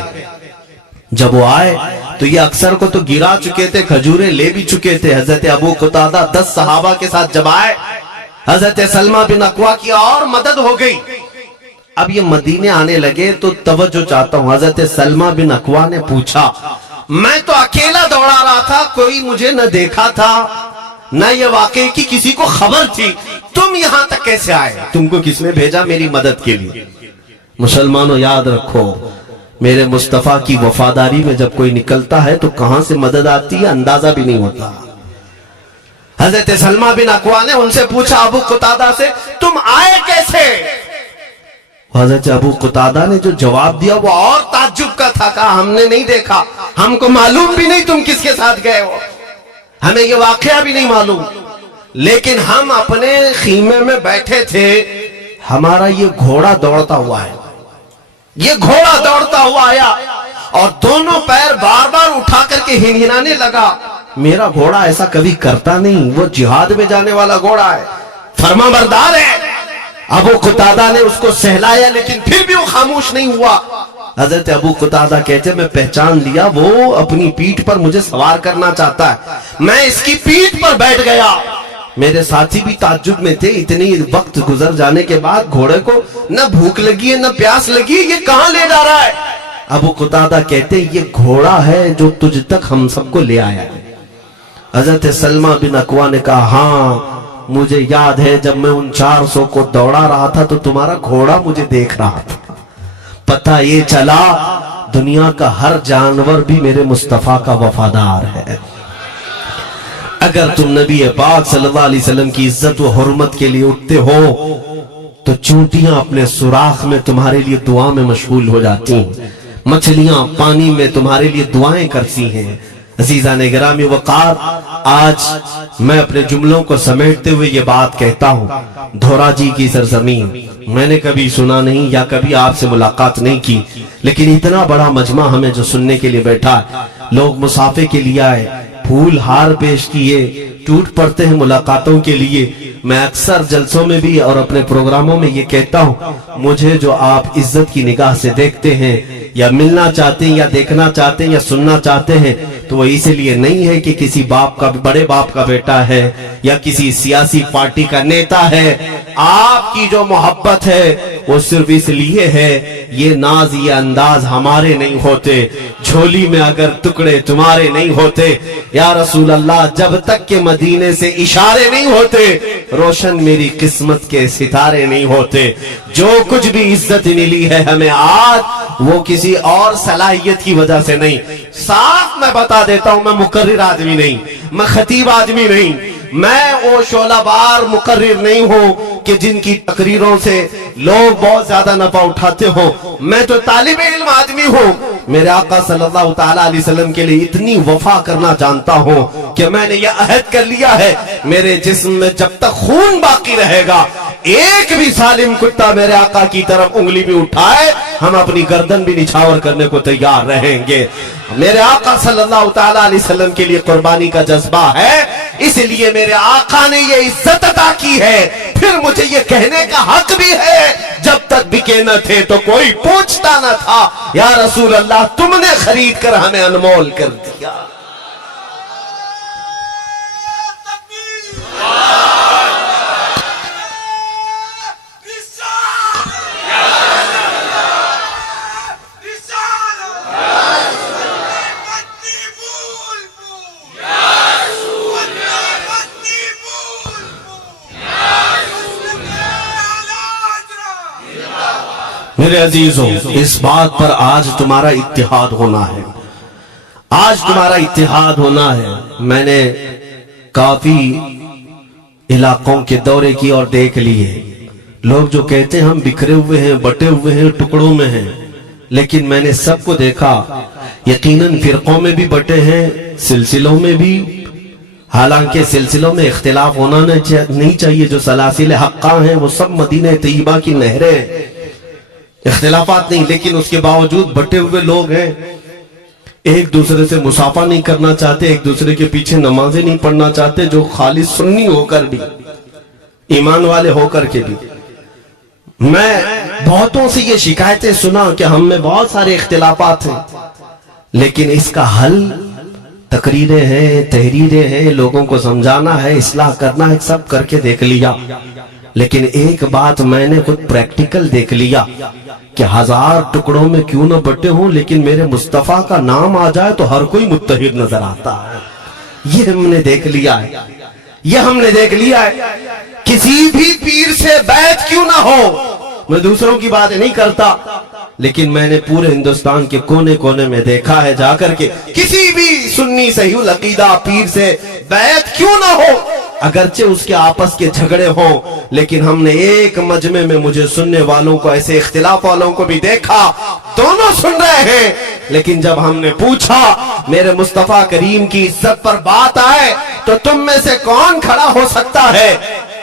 جب وہ آئے تو یہ اکثر کو تو گرا چکے تھے, کھجوریں لے بھی چکے تھے. حضرت ابو قتادہ 10 صحابہ کے ساتھ جب آئے, حضرت سلمہ بن اکوا کی اور مدد ہو گئی. اب یہ مدینے آنے لگے تو توجہ چاہتا ہوں. حضرت سلمہ بن اکوا نے پوچھا, میں تو اکیلا دوڑا رہا تھا, کوئی مجھے نہ دیکھا تھا نہ یہ واقعے کی کسی کو خبر تھی, تم یہاں تک کیسے آئے؟ تم کو کس نے بھیجا میری مدد کے لیے؟ مسلمانوں یاد رکھو, میرے مصطفیٰ کی وفاداری میں جب کوئی نکلتا ہے تو کہاں سے مدد آتی ہے اندازہ بھی نہیں ہوتا. حضرت سلمہ بن اکوا نے ان سے پوچھا ابو قتادہ سے, تم آئے کیسے؟ حضرت ابو قتادہ نے جو جواب دیا وہ اور تعجب کا تھا. کہا ہم نے نہیں دیکھا, ہم کو معلوم بھی نہیں تم کس کے ساتھ گئے ہو, ہمیں یہ واقعہ بھی نہیں معلوم, لیکن ہم اپنے خیمے میں بیٹھے تھے, ہمارا یہ گھوڑا دوڑتا ہوا ہے. یہ گھوڑا دوڑتا ہوا آیا اور دونوں پیر بار بار اٹھا کر کے ہنہنانے لگا. میرا گھوڑا ایسا کبھی کرتا نہیں, وہ جہاد میں جانے والا گھوڑا ہے, فرما بردار ہے. ابو قتادہ نے اس کو سہلایا لیکن پھر بھی وہ خاموش نہیں ہوا. حضرت ابو قتادہ کہتے میں پہچان لیا, وہ اپنی پیٹھ پر مجھے سوار کرنا چاہتا ہے. میں اس کی پیٹھ پر بیٹھ گیا. میرے ساتھی بھی تعجب میں تھے, اتنی وقت گزر جانے کے بعد گھوڑے کو نہ بھوک لگی ہے نہ پیاس لگی, یہ کہاں لے جا رہا ہے؟ ابو قتادہ کہتے یہ گھوڑا ہے جو تجھ تک ہم سب کو لے آیا ہے. حضرت سلمہ بن اکوا نے کہا ہاں مجھے یاد ہے, جب میں ان 400 کو دوڑا رہا تھا تو تمہارا گھوڑا مجھے دیکھ رہا تھا. پتہ یہ چلا دنیا کا ہر جانور بھی میرے مصطفیٰ کا وفادار ہے. اگر تم نبی پاک صلی اللہ علیہ وسلم کی عزت و حرمت کے لیے اٹھتے ہو تو چونٹیاں اپنے سوراخ میں تمہارے لیے دعا میں مشغول ہو جاتی ہیں, مچھلیاں پانی میں تمہارے لیے دعائیں کرتی ہیں. عزیزان گرامی وقار, آج میں اپنے جملوں کو سمیٹتے ہوئے یہ بات کہتا ہوں, دھورا جی کی سرزمین میں نے کبھی سنا نہیں یا کبھی آپ سے ملاقات نہیں کی, لیکن اتنا بڑا مجمع ہمیں جو سننے کے لیے بیٹھا ہے, لوگ مصافحے کے لیے آئے, پھول ہار پیش کیے, ٹوٹ پڑتے ہیں ملاقاتوں کے لیے. میں اکثر جلسوں میں بھی اور اپنے پروگراموں میں یہ کہتا ہوں, مجھے جو آپ عزت کی نگاہ سے دیکھتے ہیں یا ملنا چاہتے ہیں یا دیکھنا چاہتے ہیں یا سننا چاہتے ہیں تو وہ اس لیے نہیں ہے کہ کسی باپ کا بڑے باپ کا بیٹا ہے یا کسی سیاسی پارٹی کا نیتا ہے. آپ کی جو محبت ہے وہ صرف اس لیے ہے, یہ ناز یہ انداز ہمارے نہیں ہوتے, جھولی میں اگر ٹکڑے تمہارے نہیں ہوتے. یا رسول اللہ, جب تک کہ مدینے سے اشارے نہیں ہوتے روشن میری قسمت کے ستارے نہیں ہوتے. جو کچھ بھی عزت ملی ہے ہمیں آج, وہ کسی اور صلاحیت کی وجہ سے نہیں. صاف میں بتا دیتا ہوں, میں مقرر آدمی نہیں, میں خطیب آدمی نہیں, میں وہ شعلہ بار مقرر نہیں ہوں کہ جن کی تقریروں سے لوگ بہت زیادہ نفع اٹھاتے ہوں. میں تو طالب علم آدمی ہوں. میرے آقا صلی اللہ تعالیٰ علیہ وسلم کے لیے اتنی وفا کرنا جانتا ہوں کہ میں نے یہ عہد کر لیا ہے, میرے جسم میں جب تک خون باقی رہے گا ایک بھی ظالم کتا میرے آقا کی طرف انگلی بھی اٹھائے ہم اپنی گردن بھی نچھاور کرنے کو تیار رہیں گے. میرے آقا صلی اللہ تعالیٰ علیہ وسلم کے لیے قربانی کا جذبہ ہے, اس لیے میرے آقا نے یہ عزت عطا کی ہے. پھر مجھے یہ کہنے کا حق بھی ہے, جب تک بکے نہ تھے تو کوئی پوچھتا نہ تھا, یا رسول اللہ تم نے خرید کر ہمیں انمول کر دیا. میرے عزیزوں, اس بات پر آج تمہارا اتحاد ہونا ہے, آج تمہارا اتحاد ہونا ہے. میں نے کافی علاقوں کے دورے کی اور دیکھ لیے, لوگ جو کہتے ہیں ہم بکھرے ہوئے ہیں, بٹے ہوئے ہیں, ٹکڑوں میں ہیں, لیکن میں نے سب کو دیکھا یقیناً فرقوں میں بھی بٹے ہیں, سلسلوں میں بھی. حالانکہ سلسلوں میں اختلاف ہونا نہیں چاہیے, جو سلاسل حقہ ہیں وہ سب مدینہ طیبہ کی نہریں ہیں, اختلافات نہیں, لیکن اس کے باوجود بٹے ہوئے لوگ ہیں. ایک دوسرے سے مصافحہ نہیں کرنا چاہتے, ایک دوسرے کے پیچھے نمازیں نہیں پڑھنا چاہتے, جو خالص سنی ہو کر بھی, ایمان والے ہو کر کے بھی. میں بہتوں سے یہ شکایتیں سنا کہ ہم میں بہت سارے اختلافات ہیں, لیکن اس کا حل تقریریں ہیں, تحریریں ہیں, لوگوں کو سمجھانا ہے, اصلاح کرنا ہے, سب کر کے دیکھ لیا. لیکن ایک بات میں نے خود پریکٹیکل دیکھ لیا کہ 1000 ٹکڑوں میں کیوں نہ بٹے ہوں, لیکن میرے مصطفیٰ کا نام آ جائے تو ہر کوئی متحد نظر آتا ہے. یہ ہم نے دیکھ لیا ہے, یہ ہم نے دیکھ لیا ہے. کسی بھی پیر سے بیعت کیوں نہ ہو, میں دوسروں کی بات نہیں کرتا, لیکن میں نے پورے ہندوستان کے کونے کونے میں دیکھا ہے جا کر کے, کسی بھی سنی صحیح العقیدہ پیر سے بیعت کیوں نہ ہو, اگرچہ اس کے آپس کے جھگڑے ہوں, لیکن ہم نے ایک مجمع میں مجھے سننے والوں کو, ایسے اختلاف والوں کو بھی دیکھا, دونوں سن رہے ہیں, لیکن جب ہم نے پوچھا میرے مصطفیٰ کریم کی عزت پر بات آئے تو تم میں سے کون کھڑا ہو سکتا ہے,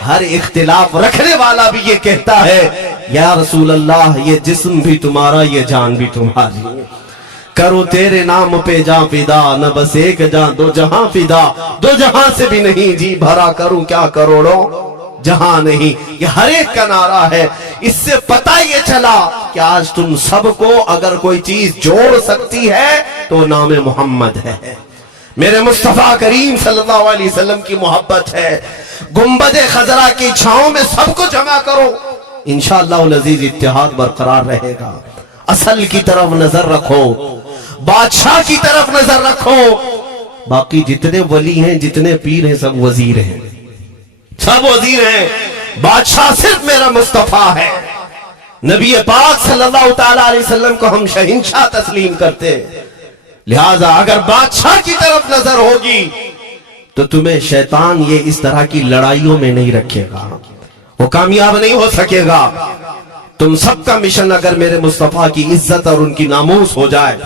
ہر اختلاف رکھنے والا بھی یہ کہتا ہے یا رسول اللہ یہ جسم بھی تمہارا, یہ جان بھی تمہاری, کرو تیرے نام پہ جاں فدا, نہ بس ایک جان دو جہاں فدا, دو جہاں سے بھی نہیں جی بھرا, کروں کیا کروڑوں جہاں نہیں. یہ ہر ایک کا نعرہ ہے. اس سے پتہ یہ چلا کہ آج تم سب کو اگر کوئی چیز جوڑ سکتی ہے تو نام محمد ہے, میرے مصطفیٰ کریم صلی اللہ علیہ وسلم کی محبت ہے. گنبد خضرا کی چھاؤں میں سب کو جمع کرو, انشاءاللہ العزیز اتحاد برقرار رہے گا. اصل کی طرف نظر رکھو, بادشاہ کی طرف نظر رکھو, باقی جتنے ولی ہیں, جتنے پیر ہیں, سب وزیر ہیں, سب وزیر ہیں. بادشاہ صرف میرا مصطفیٰ ہے. نبی پاک صلی اللہ تعالی علیہ وسلم کو ہم شہنشاہ تسلیم کرتے ہیں. لہذا اگر بادشاہ کی طرف نظر ہوگی تو تمہیں شیطان یہ اس طرح کی لڑائیوں میں نہیں رکھے گا, وہ کامیاب نہیں ہو سکے گا. تم سب کا مشن اگر میرے مصطفیٰ کی عزت اور ان کی ناموس ہو جائے,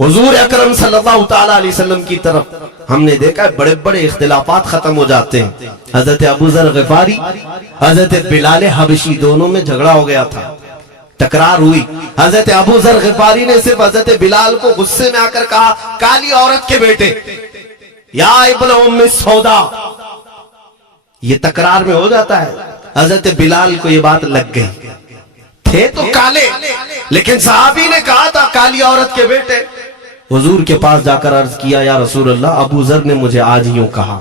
حضور اکرم صلی اللہ تعالی علیہ وسلم کی طرف ہم نے دیکھا ہے بڑے بڑے اختلافات ختم ہو جاتے ہیں. حضرت ابو ذر غفاری, حضرت بلال حبشی, دونوں میں جھگڑا ہو گیا تھا, تکرار ہوئی. حضرت ابو ذر غفاری نے صرف حضرت بلال کو غصے میں آ کر کہا کالی عورت کے بیٹے, یا ابن ام سودا, یہ تکرار میں ہو جاتا ہے. حضرت بلال کو یہ بات لگ گئی, تھے تو کالے, لیکن صحابی نے کہا تھا کالی عورت کے بیٹے. حضور کے پاس جا کر عرض کیا یا رسول اللہ, ابو ذر نے مجھے آج یوں کہا,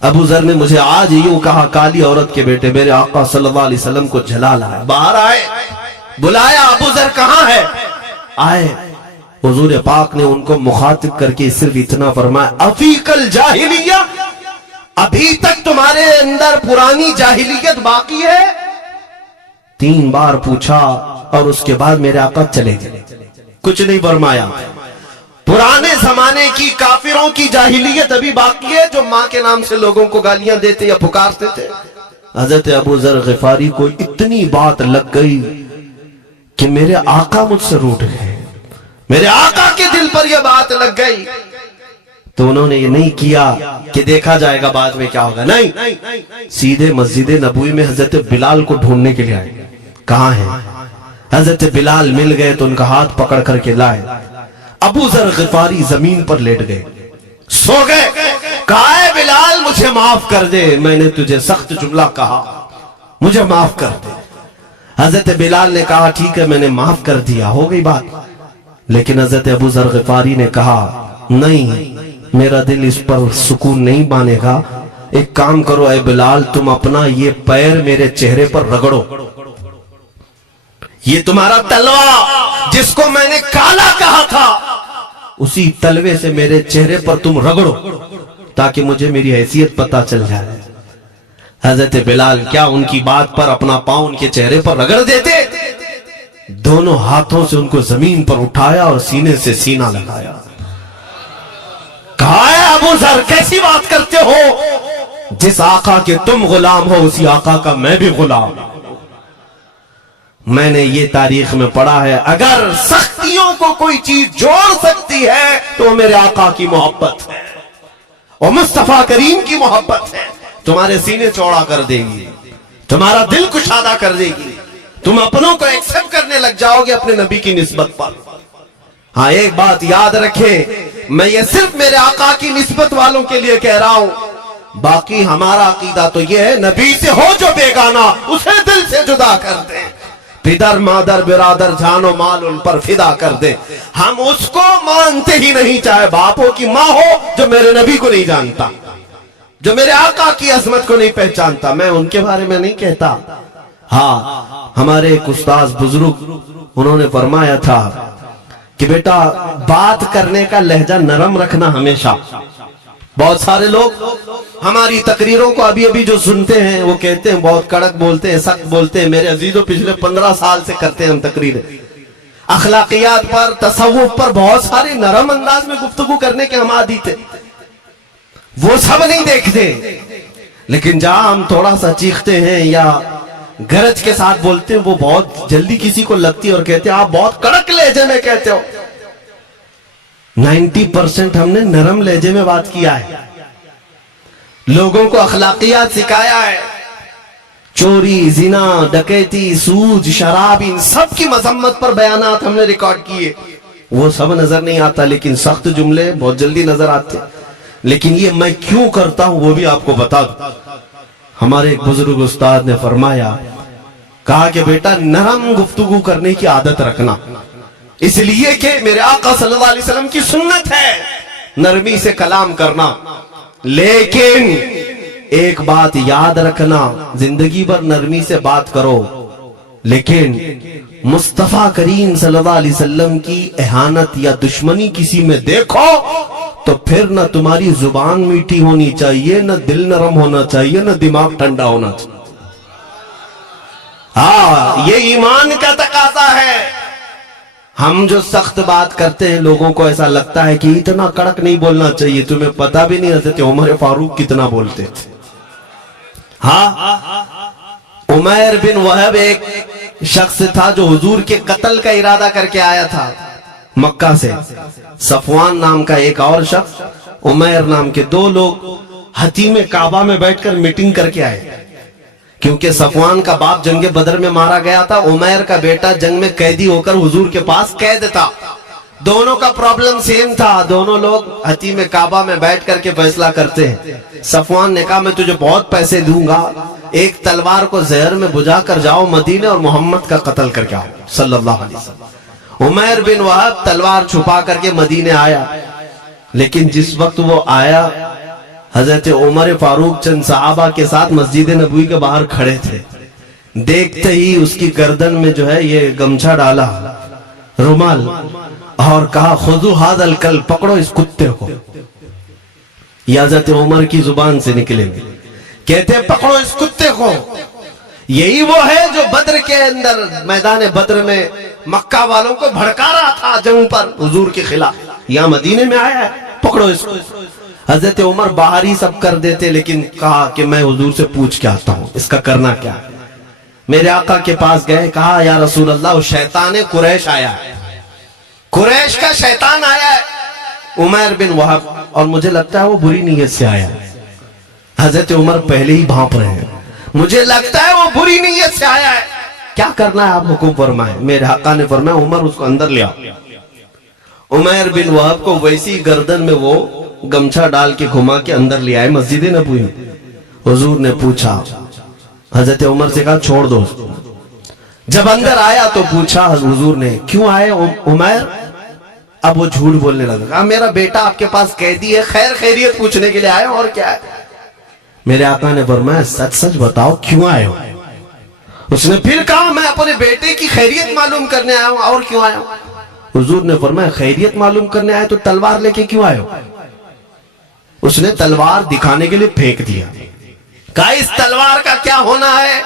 ابو ذر نے مجھے آج یوں کہا کالی عورت کے بیٹے. میرے آقا صلی اللہ علیہ وسلم کو جھلا لایا, باہر آئے, بلایا, ابو ذر کہاں ہے, آئے. حضور پاک نے ان کو مخاطب کر کے صرف اتنا فرمایا افیق الجاہلیہ, ابھی تک تمہارے اندر پرانی جاہلیت باقی ہے. 3 بار پوچھا اور اس کے بعد میرے آقا چلے گئے, کچھ نہیں فرمایا. پرانے زمانے کی کافروں کی جاہلیت ابھی باقی ہے, جو ماں کے نام سے لوگوں کو گالیاں دیتے یا پکارتے تھے. حضرت ابو ذر غفاری کو اتنی بات لگ گئی کہ میرے آقا مجھ سے روٹھ گئے, میرے آقا کے دل پر یہ بات لگ گئی. تو انہوں نے یہ نہیں کیا کہ دیکھا جائے گا بعد میں کیا ہوگا, نہیں, سیدھے مسجد نبوی میں حضرت بلال کو ڈھونڈنے کے لیے آئے. کہاں ہیں؟ حضرت بلال مل گئے تو ان کا ہاتھ پکڑ کر کے لائے. ابو ذر غفاری زمین پر لیٹ گئے, سو گئے. کہا ہے بلال مجھے معاف کر دے, میں نے تجھے سخت جملہ کہا, مجھے معاف کر دے. حضرت بلال نے کہا ٹھیک ہے میں نے معاف کر دیا, ہو گئی بات. لیکن حضرت ابو ذر غفاری نے کہا نہیں, میرا دل اس پر سکون نہیں مانے گا. ایک کام کرو اے بلال, تم اپنا یہ پیر میرے چہرے پر رگڑو, یہ تمہارا تلوہ جس کو میں نے کالا کہا تھا اسی تلوے سے میرے چہرے پر تم رگڑو تاکہ مجھے میری حیثیت پتا چل جائے. حضرت بلال کیا ان کی بات پر اپنا پاؤں ان کے چہرے پر رگڑ دیتے, دونوں ہاتھوں سے ان کو زمین پر اٹھایا اور سینے سے سینہ لگایا. کہا ہے ابو ذر کیسی بات کرتے ہو, جس آقا کے تم غلام ہو اسی آقا کا میں بھی غلام ہوں. میں نے یہ تاریخ میں پڑھا ہے اگر سختیوں کو کوئی چیز جوڑ سکتی ہے تو وہ میرے آقا کی محبت ہے اور مصطفیٰ کریم کی محبت ہے. تمہارے سینے چوڑا کر دے گی, تمہارا دل کشادہ کر دے گی, تم اپنوں کو ایکسپٹ کرنے لگ جاؤ گے اپنے نبی کی نسبت پر. ہاں ایک بات یاد رکھیں، میں یہ صرف میرے آقا کی نسبت والوں کے لیے کہہ رہا ہوں، باقی ہمارا عقیدہ تو یہ ہے نبی سے ہو جو بیگانہ اسے دل سے جدا کر دیں، پدر مادر برادر جان و مال ان پر فدا کر دیں، ہم اس کو مانتے ہی نہیں، چاہے باپ ہو کہ ماں ہو جو میرے نبی کو نہیں جانتا، جو میرے آقا کی عظمت کو نہیں پہچانتا، میں ان کے بارے میں نہیں کہتا۔ ہاں ہمارے ایک استاذ بزرگ انہوں نے فرمایا تھا کہ بیٹا بات کرنے کا لہجہ نرم رکھنا ہمیشہ۔ بہت سارے لوگ ہماری تقریروں کو ابھی ابھی جو سنتے ہیں وہ کہتے ہیں بہت کڑک بولتے ہیں، سخت بولتے ہیں۔ میرے عزیزوں پچھلے 15 سال سے کرتے ہیں ہم تقریریں، اخلاقیات پر، تصوف پر بہت سارے نرم انداز میں گفتگو کرنے کے ہم عادی تھے، وہ سب نہیں دیکھتے، لیکن جہاں ہم تھوڑا سا چیختے ہیں یا گرج کے ساتھ بولتے ہیں وہ بہت جلدی کسی کو لگتی ہے اور کہتے ہیں آپ بہت کڑک لہجے میں کہتے ہو۔ 90% ہم نے نرم لہجے میں بات کیا ہے، لوگوں کو اخلاقیات سکھایا ہے، چوری، زنا، ڈکیتی، سود، شراب، ان سب کی مذمت پر بیانات ہم نے ریکارڈ کیے، وہ سب نظر نہیں آتا، لیکن سخت جملے بہت جلدی نظر آتے۔ لیکن یہ میں کیوں کرتا ہوں وہ بھی آپ کو بتا دوں۔ ہمارے ایک بزرگ استاد نے فرمایا، کہا کہ بیٹا نرم گفتگو کرنے کی عادت رکھنا، اس لیے کہ میرے آقا صلی اللہ علیہ وسلم کی سنت ہے نرمی سے کلام کرنا، لیکن ایک بات یاد رکھنا، زندگی بھر نرمی سے بات کرو، لیکن مصطفیٰ کریم صلی اللہ علیہ وسلم کی اہانت یا دشمنی کسی میں دیکھو تو پھر نہ تمہاری زبان میٹھی ہونی چاہیے، نہ دل نرم ہونا چاہیے، نہ دماغ ٹھنڈا ہونا چاہیے۔ ہاں یہ ایمان کا تقاضا ہے۔ ہم جو سخت بات کرتے ہیں لوگوں کو ایسا لگتا ہے کہ اتنا کڑک نہیں بولنا چاہیے، تمہیں پتہ بھی نہیں حضرت عمر فاروق کتنا بولتے تھے۔ ہاں عمیر بن وہب ایک شخص تھا جو حضور کے قتل کا ارادہ کر کے آیا تھا مکہ سے، صفوان نام کا ایک اور شخص، عمیر نام کے، دو لوگ حتیم کعبہ میں بیٹھ کر میٹنگ کر کے آئے، کیونکہ صفوان کا باپ جنگ بدر میں مارا گیا تھا، عمیر کا بیٹا جنگ میں قیدی ہو کر حضور کے پاس قید تھا، دونوں کا پرابلم سیم تھا، دونوں لوگ حتیم کعبہ میں بیٹھ کر کے فیصلہ کرتے ہیں۔ صفوان نے کہا میں تجھے بہت پیسے دوں گا، ایک تلوار کو زہر میں بجھا کر جاؤ مدینے اور محمد کا قتل کر کے آؤ صلی اللہ علیہ وسلم۔ عمیر بن وہب تلوار چھپا کر کے مدینے آیا، لیکن جس وقت وہ آیا حضرت عمر فاروق چند صحابہ کے ساتھ مسجد نبوی کے باہر کھڑے تھے، دیکھتے ہی اس کی گردن میں جو ہے یہ گمچھا ڈالا، رومال، اور کہا خذو ھذا الکلب، پکڑو اس کتے کو۔ یہ حضرت عمر کی زبان سے نکلے گے، کہتے ہیں پکڑو اس کتے کو، یہی وہ ہے جو بدر کے اندر میدان بدر میں مکہ والوں کو بھڑکا رہا تھا جنگ پر حضور کے خلاف، یہاں مدینے میں آیا ہے، پکڑو اس کو۔ حضرت عمر باہر ہی سب کر دیتے، لیکن کہا کہ میں حضور سے پوچھ کے آتا ہوں اس کا کرنا کیا ہے۔ میرے آقا کے پاس گئے، کہا یا رسول اللہ شیطان قریش آیا ہے، قریش کا شیطان آیا ہے عمیر بن وہب، اور مجھے لگتا ہے وہ بری نیت سے آیا ہے۔ حضرت عمر پہلے ہی بھانپ رہے ہیں، مجھے لگتا ہے وہ بری نیت سے آیا ہے، کیا کرنا ہے آپ حکم فرمائیں۔ میرے آقا نے فرمایا عمر اس کو اندر لیا۔ عمیر بن وہب کو ویسی گردن میں وہ گمچھا ڈال کے گھما کے اندر لے آئے مسجد نبوی میں۔ حضور نے پوچھا، حضرت عمر سے کہا چھوڑ دو۔ جب اندر آیا تو پوچھا حضور نے کیوں آئے عمیر؟ اب وہ جھوٹ بولنے لگا، کہا میرا بیٹا آپ کے پاس قیدی ہے، خیر خیریت پوچھنے کے لیے آئے اور کیا ہے۔ میرے آقا نے فرمایا سچ سچ بتاؤ کیوں آئے ہو؟ اس نے پھر کہا میں اپنے بیٹے کی خیریت معلوم کرنے آیا ہوں، اور کیوں آیا ہوں؟ حضور نے فرمایا خیریت معلوم کرنے آئے تو تلوار لے کے کیوں آئے ہو؟ اس نے تلوار دکھانے کے لیے پھینک دیا، کہا اس تلوار کا کیا ہونا ہے؟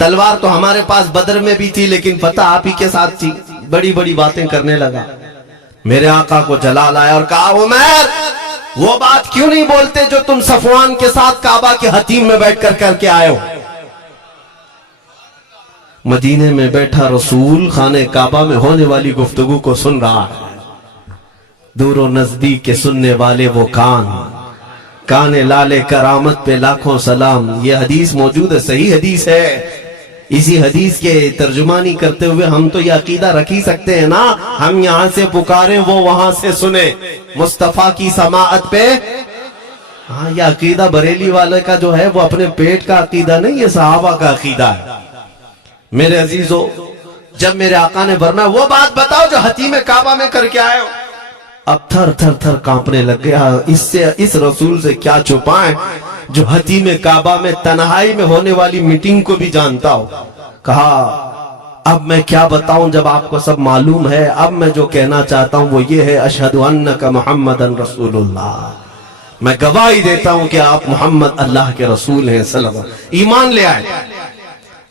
تلوار تو ہمارے پاس بدر میں بھی تھی، لیکن پتہ آپ ہی کے ساتھ تھی۔ بڑی بڑی باتیں کرنے لگا۔ میرے آقا کو جلال آیا اور کہا عمیر وہ بات کیوں نہیں بولتے جو تم صفوان کے ساتھ کعبہ کے حتیم میں بیٹھ کر کے آئے ہو؟ مدینے میں بیٹھا رسول خانہ کعبہ میں ہونے والی گفتگو کو سن رہا ہے، دور و نزدیک کے سننے والے وہ کان لالے کرامت پہ لاکھوں سلام۔ یہ حدیث موجود ہے، صحیح حدیث ہے، اسی حدیث کے ترجمانی کرتے ہوئے ہم تو یہ عقیدہ رکھ ہی سکتے ہیں نا، ہم یہاں سے پکاریں وہ وہاں سے سنیں، مصطفیٰ کی سماعت پہ۔ ہاں یہ عقیدہ بریلی والے کا جو ہے وہ اپنے پیٹ کا عقیدہ نہیں، یہ صحابہ کا عقیدہ ہے۔ میرے عزیزو، جب میرے آقا نے فرمایا وہ بات بتاؤ جو حتیم کعبہ میں کر کے آئے ہو، اب تھر تھر تھر کانپنے لگ گیا۔ اس رسول سے کیا چھپائیں جو حتیم کعبہ میں تنہائی میں ہونے والی میٹنگ کو بھی جانتا ہو۔ کہا اب میں کیا بتاؤں جب آپ کو سب معلوم ہے، اب میں جو کہنا چاہتا ہوں وہ یہ ہے، اشہد انک محمدن رسول اللہ، میں گواہی دیتا ہوں کہ آپ محمد اللہ کے رسول ہیں صلی اللہ علیہ وسلم، ایمان لے آئے۔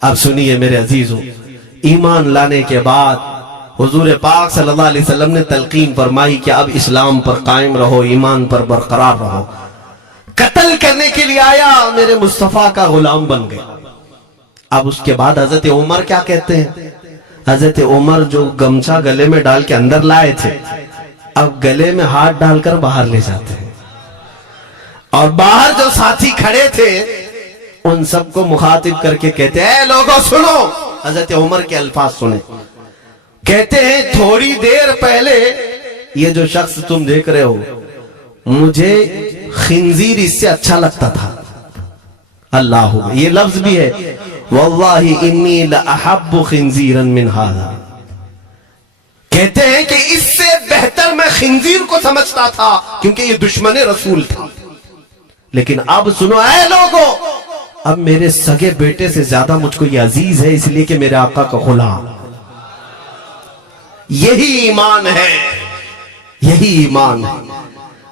اب سنیے میرے عزیزو، ایمان لانے کے بعد حضور پاک صلی اللہ علیہ وسلم نے تلقین فرمائی کہ اب اسلام پر قائم رہو، ایمان پر برقرار رہو۔ قتل کرنے کے لیے آیا، میرے مصطفیٰ کا غلام بن گیا۔ اب اس کے بعد حضرت عمر کیا کہتے ہیں؟ حضرت عمر جو گمچہ گلے میں ڈال کے اندر لائے تھے، اب گلے میں ہاتھ ڈال کر باہر لے جاتے ہیں، اور باہر جو ساتھی کھڑے تھے ان سب کو مخاطب کر کے کہتے ہیں اے لوگوں سنو، حضرت عمر کے الفاظ سنیں، کہتے ہیں تھوڑی دیر پہلے یہ جو شخص تم دیکھ رہے ہو مجھے خنزیر اس سے اچھا لگتا تھا۔ اللہ، یہ لفظ بھی ہے واللہ انی لأحب خنزیرا من ھذا، کہتے ہیں کہ اس سے بہتر میں خنزیر کو سمجھتا تھا کیونکہ یہ دشمن رسول تھا، لیکن اب سنو اے لوگوں، اب میرے سگے بیٹے سے زیادہ مجھ کو یہ عزیز ہے، اس لیے کہ میرے آقا کا غلام۔ یہی ایمان ہے، یہی ایمان ہے۔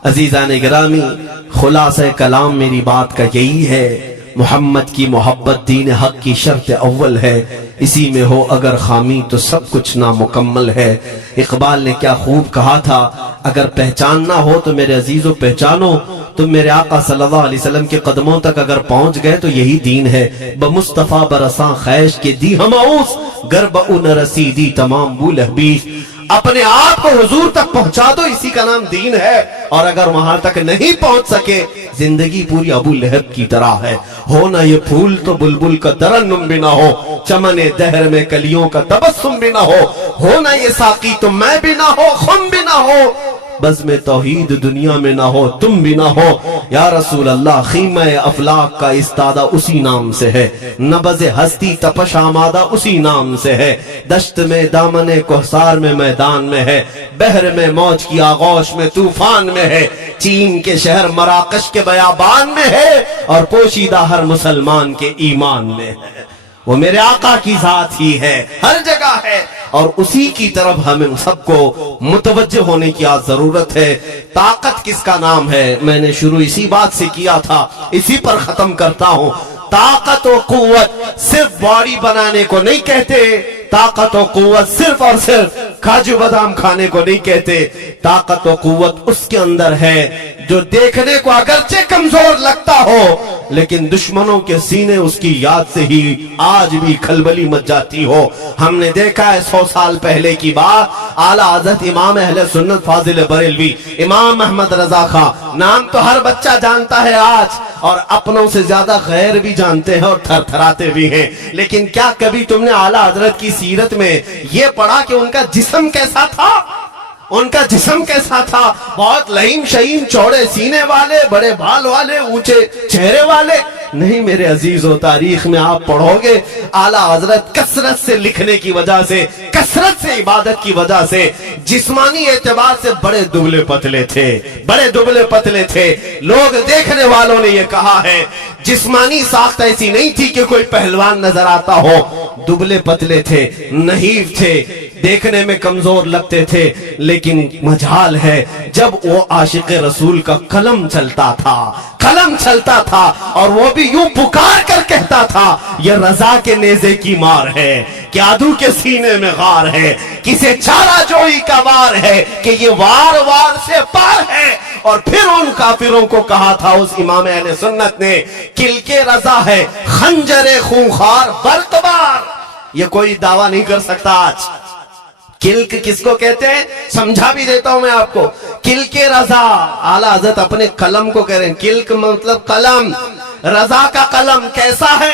عزیزان گرامی، خلاصہ کلام میری بات کا یہی ہے، محمد کی محبت دین حق کی شرط اول ہے، اسی میں ہو اگر خامی تو سب کچھ نامکمل ہے۔ اقبال نے کیا خوب کہا تھا، اگر پہچاننا ہو تو میرے عزیزو پہچانو، تم میرے آقا صلی اللہ علیہ وسلم کے قدموں تک اگر پہنچ گئے تو یہی دین ہے۔ بمصطفیٰ برساں خیش کے دی ہماؤس، گرب اون رسیدی تمام بول حبیش، اپنے آپ کو حضور تک پہنچا دو، اسی کا نام دین ہے۔ اور اگر وہاں تک نہیں پہنچ سکے، زندگی پوری ابو لہب کی طرح ہے، ہونا یہ پھول تو بلبل کا ترنم بھی نہ ہو، چمن دہر میں کلیوں کا تبسم بھی نہ ہو، ہونا یہ ساقی تو میں بھی نہ ہو، خم بھی نہ ہو، بزم توحید دنیا میں نہ ہو، تم بھی نہ ہو۔ یا رسول اللہ، خیمہ افلاک کا استادہ اسی نام سے ہے، نبض ہستی تپش آمادہ اسی نام سے ہے، دشت میں دامن کوہسار میں میدان میں ہے، بحر میں موج کی آغوش میں طوفان میں ہے، چین کے شہر مراکش کے بیابان میں ہے، اور پوشیدہ ہر مسلمان کے ایمان میں ہے۔ وہ میرے آقا کی ذات ہی ہے، ہر جگہ ہے، اور اسی کی طرف ہمیں سب کو متوجہ ہونے کی ضرورت ہے۔ طاقت کس کا نام ہے؟ میں نے شروع اسی بات سے کیا تھا، اسی پر ختم کرتا ہوں۔ طاقت و قوت صرف باڈی بنانے کو نہیں کہتے، طاقت و قوت صرف اور صرف کاجو بادام کھانے کو نہیں کہتے، طاقت و قوت اس کے اندر ہے جو دیکھنے کو اگرچہ کمزور لگتا ہو لیکن دشمنوں کے سینے اس کی یاد سے ہی آج بھی کھلبلی مچ جاتی ہو۔ ہم نے دیکھا ہے 100 سال پہلے کی بات، اعلیٰ حضرت امام اہل سنت فاضل بریلوی امام احمد رضا خان، نام تو ہر بچہ جانتا ہے آج، اور اپنوں سے زیادہ غیر بھی جانتے ہیں اور تھر تھراتے بھی ہیں، لیکن کیا کبھی تم نے اعلیٰ حضرت کی سیرت میں یہ پڑھا کہ ان کا جسم کیسا تھا؟ ان کا جسم کیسا تھا؟ بہت لہیم شہیم، چوڑے سینے والے، بڑے بال والے، اونچے چہرے والے؟ نہیں میرے عزیزو، تاریخ میں آپ پڑھو گے اعلیٰ حضرت کثرت سے لکھنے کی وجہ سے، کثرت سے عبادت کی وجہ سے جسمانی اعتبار سے بڑے دبلے پتلے تھے، بڑے دبلے پتلے تھے۔ لوگ دیکھنے والوں نے یہ کہا ہے جسمانی ساخت ایسی نہیں تھی کہ کوئی پہلوان نظر آتا ہو، دبلے پتلے تھے، نحیف تھے، دیکھنے میں کمزور لگتے تھے، لیکن مجال ہے جب وہ عاشق رسول کا قلم چلتا تھا، قلم چلتا تھا، اور وہ بھی یوں پکار کر کہتا تھا یہ رضا کے نیزے کی مار ہے کہ عدو کے سینے میں غار ہے، کسے چارہ جوئی کا وار ہے کہ یہ وار وار سے پار ہے۔ اور پھر ان کافروں کو کہا تھا اس امام اہل سنت نے، کل کے رضا ہے خنجر خونخوار برق بار۔ یہ کوئی دعویٰ نہیں کر سکتا آج۔ کلک کس کو کہتے ہیں سمجھا بھی دیتا ہوں میں آپ کو، کلک رضا، اعلیٰ حضرت اپنے قلم کو کہہ رہے ہیں، کلک مطلب قلم، رضا کا قلم کیسا ہے؟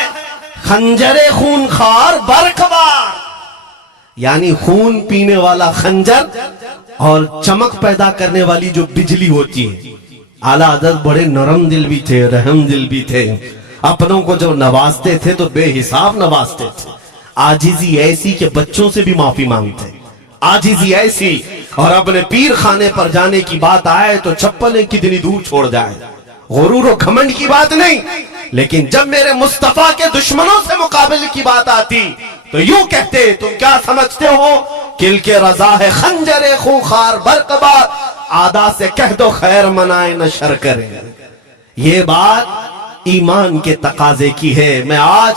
خنجر خون خار برقبار، یعنی خون پینے والا خنجر اور چمک پیدا کرنے والی جو بجلی ہوتی ہے۔ اعلیٰ حضرت بڑے نرم دل بھی تھے، رحم دل بھی تھے، اپنوں کو جو نوازتے تھے تو بے حساب نوازتے تھے، عاجزی ایسی کہ بچوں سے بھی معافی مانگتے، عاجزی ایسی، اور اپنے پیر خانے پر جانے کی بات آئے تو چپلیں کتنی دور چھوڑ جائے، غرور و گھمنڈ کی بات نہیں، لیکن جب میرے مصطفیٰ کے دشمنوں سے مقابلے کی بات آتی تو یوں کہتے، تم کیا سمجھتے ہو کل کے رضا ہے خنجر خونخوار برقبار، عادا سے کہہ دو خیر منائے نہ شر کریں۔ یہ بات ایمان کے تقاضے کی ہے۔ میں آج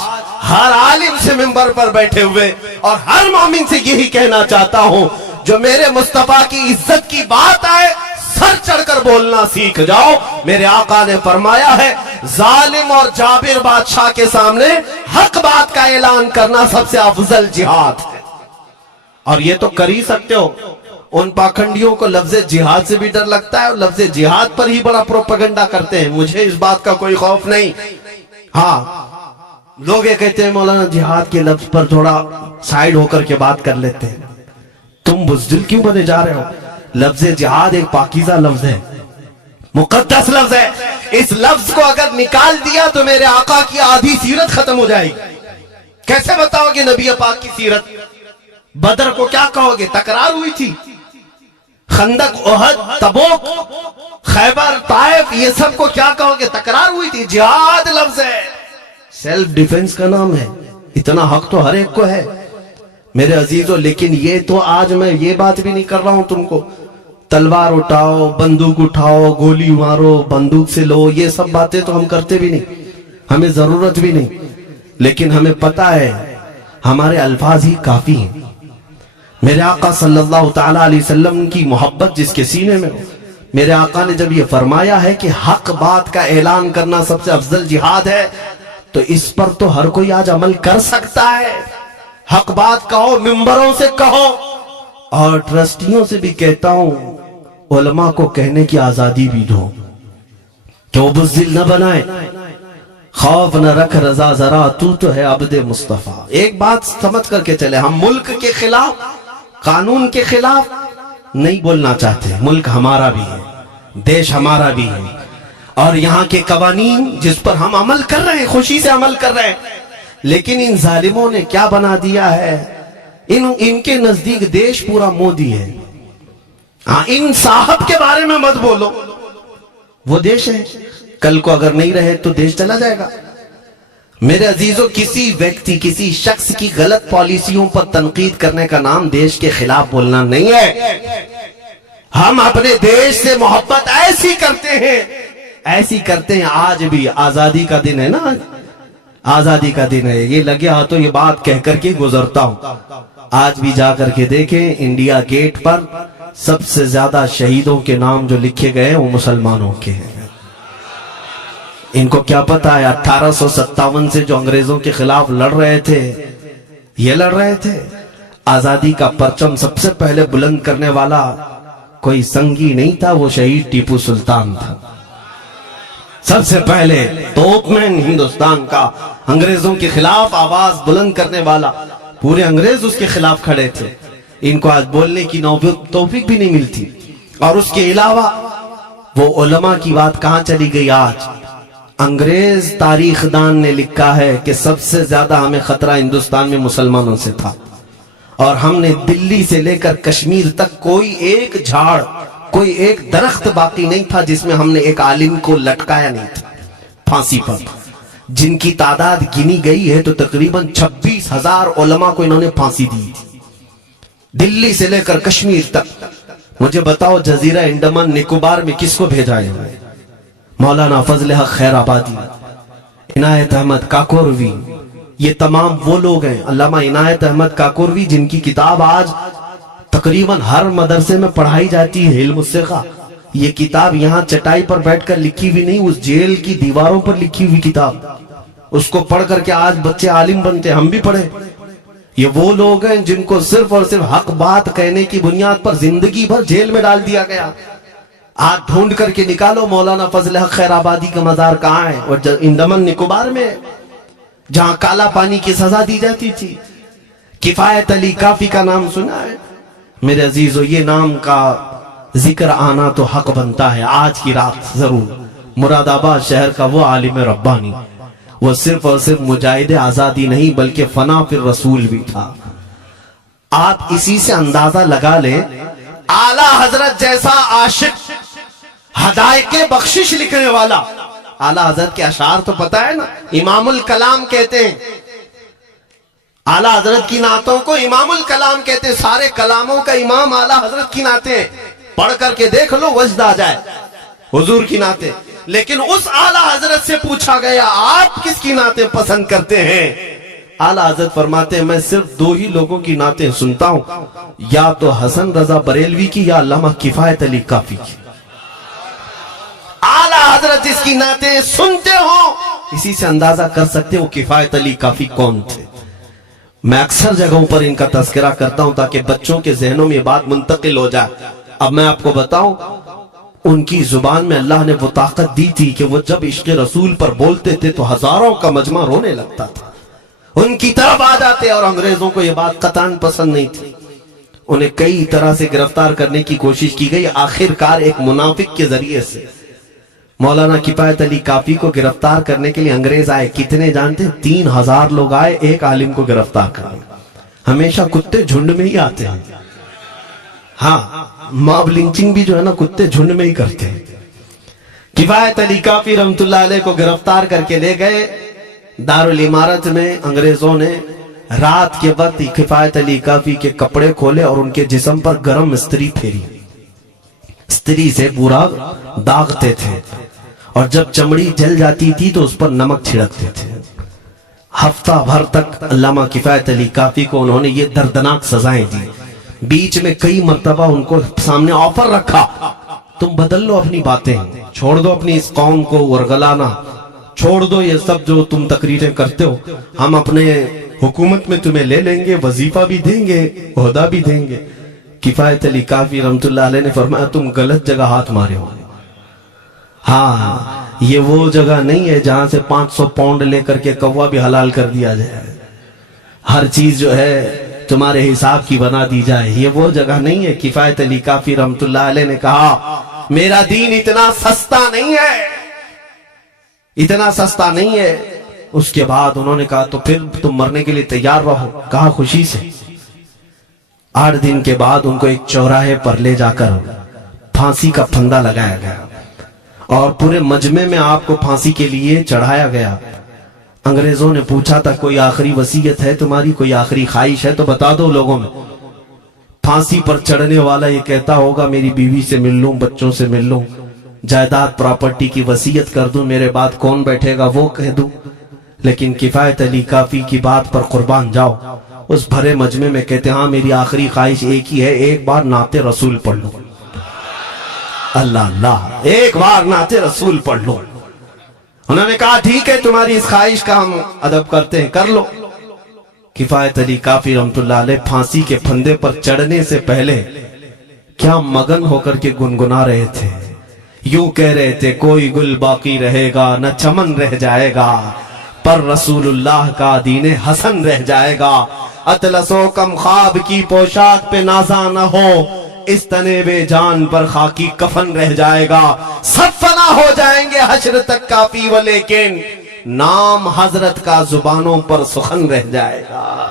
ہر عالم سے منبر پر بیٹھے ہوئے اور ہر مومن سے یہی کہنا چاہتا ہوں، جو میرے مصطفیٰ کی عزت کی بات آئے سر چڑھ کر بولنا سیکھ جاؤ۔ میرے آقا نے فرمایا ہے، ظالم اور جابر بادشاہ کے سامنے حق بات کا اعلان کرنا سب سے افضل جہاد ہے، اور یہ تو کر ہی سکتے ہو۔ ان پاکھنڈیوں کو لفظ جہاد سے بھی ڈر لگتا ہے اور لفظ جہاد پر ہی بڑا پروپیگنڈا کرتے ہیں، مجھے اس بات کا کوئی خوف نہیں۔ ہاں، لوگ یہ کہتے ہیں مولانا جہاد کے لفظ پر تھوڑا سائیڈ ہو کر کے بات کر لیتے ہیں، تم بزدل کیوں بنے جا رہے ہو؟ لفظ جہاد ایک پاکیزہ لفظ ہے، مقدس لفظ ہے، اس لفظ کو اگر نکال دیا تو میرے آقا کی آدھی سیرت ختم ہو جائے گی۔ کیسے بتاؤ گے نبی پاک کی سیرت؟ بدر کو کیا کہو گے؟ تکرار ہوئی تھی، خندق، احد، تبوک، خیبر، طائف، یہ سب کو کیا کہو گے؟ تکرار ہوئی تھی۔ جہاد لفظ ہے، سیلف ڈیفنس کا نام ہے، اتنا حق تو ہر ایک کو ہے میرے عزیزوں۔ لیکن یہ تو آج میں یہ بات بھی نہیں کر رہا ہوں تم کو تلوار اٹھاؤ، بندوق اٹھاؤ، گولی مارو، بندوق سے لو، یہ سب باتیں تو ہم کرتے بھی نہیں، ہمیں ضرورت بھی نہیں، لیکن ہمیں پتا ہے ہمارے الفاظ ہی کافی ہیں۔ میرے آقا صلی اللہ تعالیٰ علیہ وسلم کی محبت جس کے سینے میں ہو، میرے آقا نے جب یہ فرمایا ہے کہ حق بات کا اعلان کرنا سب سے افضل جہاد ہے، تو اس پر تو ہر کوئی آج عمل کر سکتا ہے۔ حق بات کہو، ممبروں سے کہو، اور ٹرسٹیوں سے بھی کہتا ہوں علماء کو کہنے کی آزادی بھی دو کہ وہ بزدل نہ بنائے، خوف نہ رکھ رضا ذرا، تو ہے عبد مصطفیٰ۔ ایک بات سمجھ کر کے چلے، ہم ملک کے خلاف، قانون کے خلاف نہیں بولنا چاہتے۔ ملک ہمارا بھی ہے، دیش ہمارا بھی ہے، اور یہاں کے قوانین جس پر ہم عمل کر رہے ہیں، خوشی سے عمل کر رہے ہیں، لیکن ان ظالموں نے کیا بنا دیا ہے، ان کے نزدیک دیش پورا مودی ہے۔ ہاں، ان صاحب کے بارے میں مت بولو، وہ دیش ہے، کل کو اگر نہیں رہے تو دیش چلا جائے گا۔ میرے عزیزوں، کسی ویکتی، کسی شخص کی غلط پالیسیوں پر تنقید کرنے کا نام دیش کے خلاف بولنا نہیں ہے۔ ہم اپنے دیش سے محبت ایسی کرتے ہیں، آج بھی آزادی کا دن ہے نا، آزادی کا دن ہے، یہ لگے ہاتھوں یہ بات کہہ کر کے گزرتا ہوں۔ آج بھی جا کر کے دیکھیں، انڈیا گیٹ پر سب سے زیادہ شہیدوں کے نام جو لکھے گئے وہ مسلمانوں کے ہیں۔ ان کو کیا پتا ہے 1857 سے جو انگریزوں کے خلاف لڑ رہے تھے، یہ لڑ رہے تھے، آزادی کا پرچم سب سے پہلے بلند کرنے والا کوئی سنگی نہیں تھا، وہ شہید ٹیپو سلطان تھا۔ سب سے پہلے توپ مین ہندوستان کا، انگریزوں کے خلاف آواز بلند کرنے والا، پورے انگریز اس کے خلاف کھڑے تھے۔ ان کو آج بولنے کی توفیق بھی نہیں ملتی۔ اور اس کے علاوہ وہ علماء کی بات کہاں چلی گئی؟ آج انگریز تاریخ دان نے لکھا ہے کہ سب سے زیادہ ہمیں خطرہ ہندوستان میں مسلمانوں سے تھا، اور ہم نے دلی سے لے کر کشمیر تک کوئی ایک جھاڑ، کوئی ایک درخت باقی نہیں تھا جس میں ہم نے ایک عالم کو لٹکایا نہیں تھا پھانسی پر، جن کی تعداد گنی گئی ہے تو تقریباً 26,000 علماء کو انہوں نے پھانسی دی تھی، دلی سے لے کر کشمیر تک۔ مجھے بتاؤ جزیرہ انڈمان نکوبار میں کس کو بھیجا ہے؟ مولانا فضل حق خیر آبادی، عنایت احمد کاکوروی، یہ تمام وہ لوگ ہیں، علامہ عنایت احمد کاکوروی، جن کی کتاب آج تقریباً ہر مدرسے میں پڑھائی جاتی ہے، علم الثقہ۔ یہ کتاب یہاں چٹائی پر بیٹھ کر لکھی ہوئی نہیں، اس جیل کی دیواروں پر لکھی ہوئی کتاب، اس کو پڑھ کر کے آج بچے عالم بنتے، ہم بھی پڑھے۔ یہ وہ لوگ ہیں جن کو صرف اور صرف حق بات کہنے کی بنیاد پر زندگی بھر جیل میں ڈال دیا گیا۔ آج ڈھونڈ کر کے نکالو مولانا فضل حق خیر آبادی کا مزار کہاں ہے؟ اور انڈمان نکوبار میں، جہاں کالا پانی کی سزا دی جاتی تھی. کفایت علی کافی کا نام سنا ہے میرے عزیزو؟ یہ نام کا ذکر آنا تو حق بنتا ہے. آج کی رات ضرور مراد آباد شہر کا وہ عالم ربانی، وہ صرف اور صرف مجاہد آزادی نہیں بلکہ فنا فی الرسول بھی تھا. آپ اسی سے اندازہ لگا لیں اعلی حضرت جیسا عاشق، ہدایت بخشش لکھنے والا. اعلی حضرت کے اشعار تو پتہ ہے نا، امام الکلام کہتے ہیں. اعلی حضرت کی نعتوں کو امام الکلام کہتے ہیں. سارے کلاموں کا امام اعلی حضرت کی نعتیں پڑھ کر کے دیکھ لو، وجد آ جائے حضور کی نعتیں. لیکن اس اعلی حضرت سے پوچھا گیا آپ کس کی نعتیں پسند کرتے ہیں؟ اعلی حضرت فرماتے ہیں میں صرف دو ہی لوگوں کی نعتیں سنتا ہوں، یا تو حسن رضا بریلوی کی یا علامہ کفایت علی کافی کی. اعلی حضرت جس کی نعتیں سنتے ہوں اسی سے اندازہ کر سکتے ہو کفایت علی کافی کون تھے. میں اکثر جگہوں پر ان کا تذکرہ کرتا ہوں تاکہ بچوں کے ذہنوں میں یہ بات منتقل ہو جائے. اب میں آپ کو بتاؤں ان کی زبان میں اللہ نے وہ طاقت دی تھی کہ وہ جب عشق رسول پر بولتے تھے تو ہزاروں کا مجمع رونے لگتا تھا، ان کی طرف آ جاتے. اور انگریزوں کو یہ بات قطعاً پسند نہیں تھی. انہیں کئی طرح سے گرفتار کرنے کی کوشش کی گئی. آخرکار ایک منافق کے ذریعے سے مولانا کفایت علی کافی کو گرفتار کرنے کے لیے انگریز آئے. کتنے جانتے؟ 3000 لوگ آئے ایک عالم کو گرفتار کرنے. ہمیشہ کتے جھنڈ میں ہی آتے ہیں. ہاں، ماب لنچنگ بھی جو ہے نا کتے جھنڈ میں ہی کرتے ہیں. کفایت علی کافی رحمت اللہ علیہ کو گرفتار کر کے لے گئے دارالامارت میں. انگریزوں نے رات کے وقت کفایت علی کافی کے کپڑے کھولے اور ان کے جسم پر گرم استری پھیری. استری سے پورا داغتے تھے اور جب چمڑی جل جاتی تھی تو اس پر نمک چھڑکتے تھے. ہفتہ بھر تک علامہ کفایت علی کافی کو انہوں نے یہ دردناک سزائیں دی. بیچ میں کئی مرتبہ ان کو سامنے آفر رکھا تم بدل لو اپنی باتیں، چھوڑ دو اپنی اس قوم کو ورگلانا، چھوڑ دو یہ سب جو تم تقریریں کرتے ہو، ہم اپنے حکومت میں تمہیں لے لیں گے، وظیفہ بھی دیں گے، عہدہ بھی دیں گے. کفایت علی کافی رحمت اللہ علیہ نے فرمایا تم غلط جگہ ہاتھ مارے ہو. ہاں، یہ وہ جگہ نہیں ہے جہاں سے 500 پاؤنڈ لے کر کے کوا بھی حلال کر دیا جائے، ہر چیز جو ہے تمہارے حساب کی بنا دی جائے. یہ وہ جگہ نہیں ہے. کفایت علی کافی رحمت اللہ علیہ نے کہا میرا دین اتنا سستا نہیں ہے، اتنا سستا نہیں ہے. اس کے بعد انہوں نے کہا تو پھر تم مرنے کے لیے تیار رہو. کہا خوشی سے. 8 دن کے بعد ان کو ایک چوراہے پر لے جا کر پھانسی کا پھندا لگایا گیا اور پورے مجمع میں آپ کو پھانسی کے لیے چڑھایا گیا. انگریزوں نے پوچھا تھا کوئی آخری وصیت ہے تمہاری، کوئی آخری خواہش ہے تو بتا دو لوگوں میں. پھانسی پر چڑھنے والا یہ کہتا ہوگا میری بیوی سے مل لوں، بچوں سے مل لوں، جائیداد پراپرٹی کی وصیت کر دوں، میرے بعد کون بیٹھے گا وہ کہہ دوں. لیکن کفایت علی کافی کی بات پر قربان جاؤ. اس بھرے مجمع میں کہتے ہاں میری آخری خواہش ایک ہی ہے، ایک بار نعت رسول پڑھ لوں. اللہ اللہ، ایک بار نعت رسول پڑھ لو. انہوں نے کہا ٹھیک ہے تمہاری اس خواہش کا ہم ادب کرتے ہیں، کر لو. کفایت علی کافی رحمت اللہ علیہ پھانسی کے پھندے پر چڑھنے سے پہلے کیا مگن ہو کر کے گنگنا رہے تھے. یوں کہہ رہے تھے کوئی گل باقی رہے گا نہ چمن رہ جائے گا، پر رسول اللہ کا دین حسن رہ جائے گا. اطلس و کم خواب کی پوشاک پہ نازا نہ ہو، اس تنے بے جان پر خاکی کفن رہ جائے گا. سب فنا ہو جائیں گے حشر تک کافی، ولیکن نام حضرت کا زبانوں پر سخن رہ جائے گا.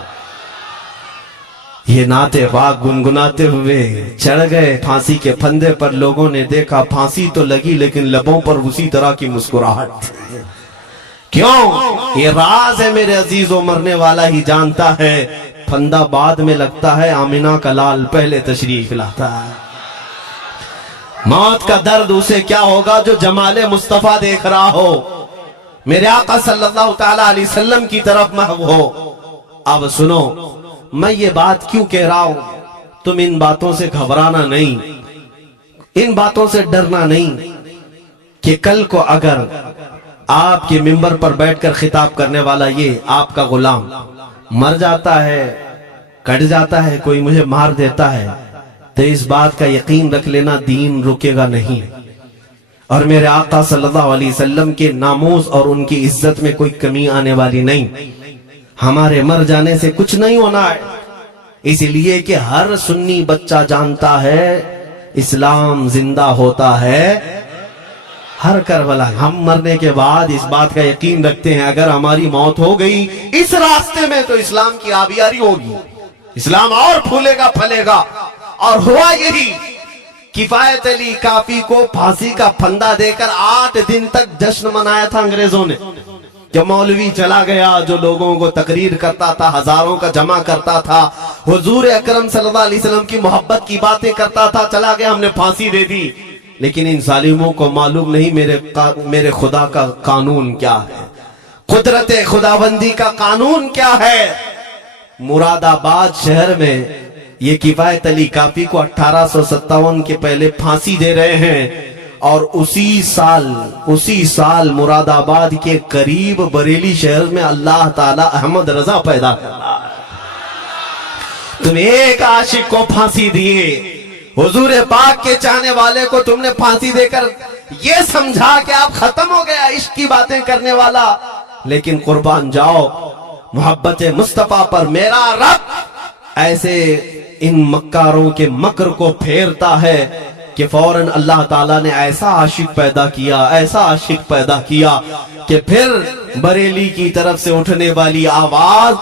یہ نعت پاک گنگناتے ہوئے چڑھ گئے پھانسی کے پھندے پر. لوگوں نے دیکھا پھانسی تو لگی لیکن لبوں پر اسی طرح کی مسکراہٹ. کیوں؟ یہ راز ہے میرے عزیزو، مرنے والا ہی جانتا ہے. پھندا بعد میں لگتا ہے، آمینہ کا لال پہلے تشریف لاتا ہے. موت کا درد اسے کیا ہوگا جو جمال مصطفیٰ دیکھ رہا ہو، میرے آقا صلی اللہ تعالی علیہ وسلم کی طرف محو ہو. اب سنو میں یہ بات کیوں کہہ رہا ہوں، تم ان باتوں سے گھبرانا نہیں، ان باتوں سے ڈرنا نہیں کہ کل کو اگر آپ کے ممبر پر بیٹھ کر خطاب کرنے والا یہ آپ کا غلام مر جاتا ہے، کٹ جاتا ہے، کوئی مجھے مار دیتا ہے، تو اس بات کا یقین رکھ لینا دین رکے گا نہیں. اور میرے آقا صلی اللہ علیہ وسلم کے ناموس اور ان کی عزت میں کوئی کمی آنے والی نہیں. ہمارے مر جانے سے کچھ نہیں ہونا ہے، اس لیے کہ ہر سنی بچہ جانتا ہے اسلام زندہ ہوتا ہے ہر کربلا. ہم مرنے کے بعد اس بات کا یقین رکھتے ہیں اگر ہماری موت ہو گئی اس راستے میں تو اسلام کی آبیاری ہوگی، اسلام اور پھولے گا پھلے گا. اور ہوا یہی، کفایت علی کافی کو پھانسی کا پھندا دے کر 8 دن تک جشن منایا تھا انگریزوں نے. جو مولوی چلا گیا جو لوگوں کو تقریر کرتا تھا، ہزاروں کا جمع کرتا تھا، حضور اکرم صلی اللہ علیہ وسلم کی محبت کی باتیں کرتا تھا، چلا گیا، ہم نے پھانسی دے دی. لیکن ان ظالموں کو معلوم نہیں میرے خدا کا قانون کیا ہے، قدرت خداوندی کا قانون کیا ہے. مراد آباد شہر میں یہ کفایت علی کافی کو 1857 کے پہلے پھانسی دے رہے ہیں، اور اسی سال مراد آباد کے قریب بریلی شہر میں اللہ تعالی احمد رضا پیدا کر رہا ہے. تم ایک عاشق کو پھانسی دیے، حضور پاک کے چاہنے والے کو تم نے پھانسی دے کر یہ سمجھا کہ آپ ختم ہو گیا عشق کی باتیں کرنے والا. لیکن قربان جاؤ محبت مصطفیٰ پر، میرا رب ایسے ان مکاروں کے مکر کو پھیرتا ہے کہ فوراً اللہ تعالیٰ نے ایسا عاشق پیدا کیا کہ پھر بریلی کی طرف سے اٹھنے والی آواز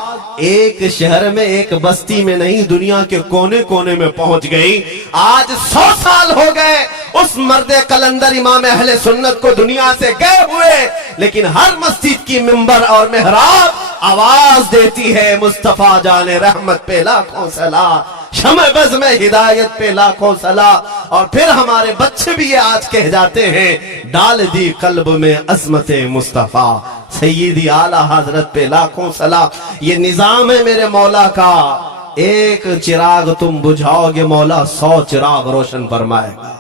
ایک شہر میں ایک بستی میں نہیں دنیا کے کونے کونے میں پہنچ گئی. آج 100 سال ہو گئے اس مرد قلندر امام اہل سنت کو دنیا سے گئے ہوئے، لیکن ہر مسجد کی منبر اور محراب آواز دیتی ہے مصطفیٰ جان رحمت پہ لاکھوں صلاۃ، شمع بز میں ہدایت پہ لاکھوں صلاۃ. اور پھر ہمارے بچے بھی یہ آج کہہ جاتے ہیں ڈال دی قلب میں عظمت مصطفیٰ، سیدی اعلیٰ حضرت پہ لاکھوں صلاۃ. یہ نظام ہے میرے مولا کا، ایک چراغ تم بجھاؤ گے مولا 100 چراغ روشن فرمائے گا.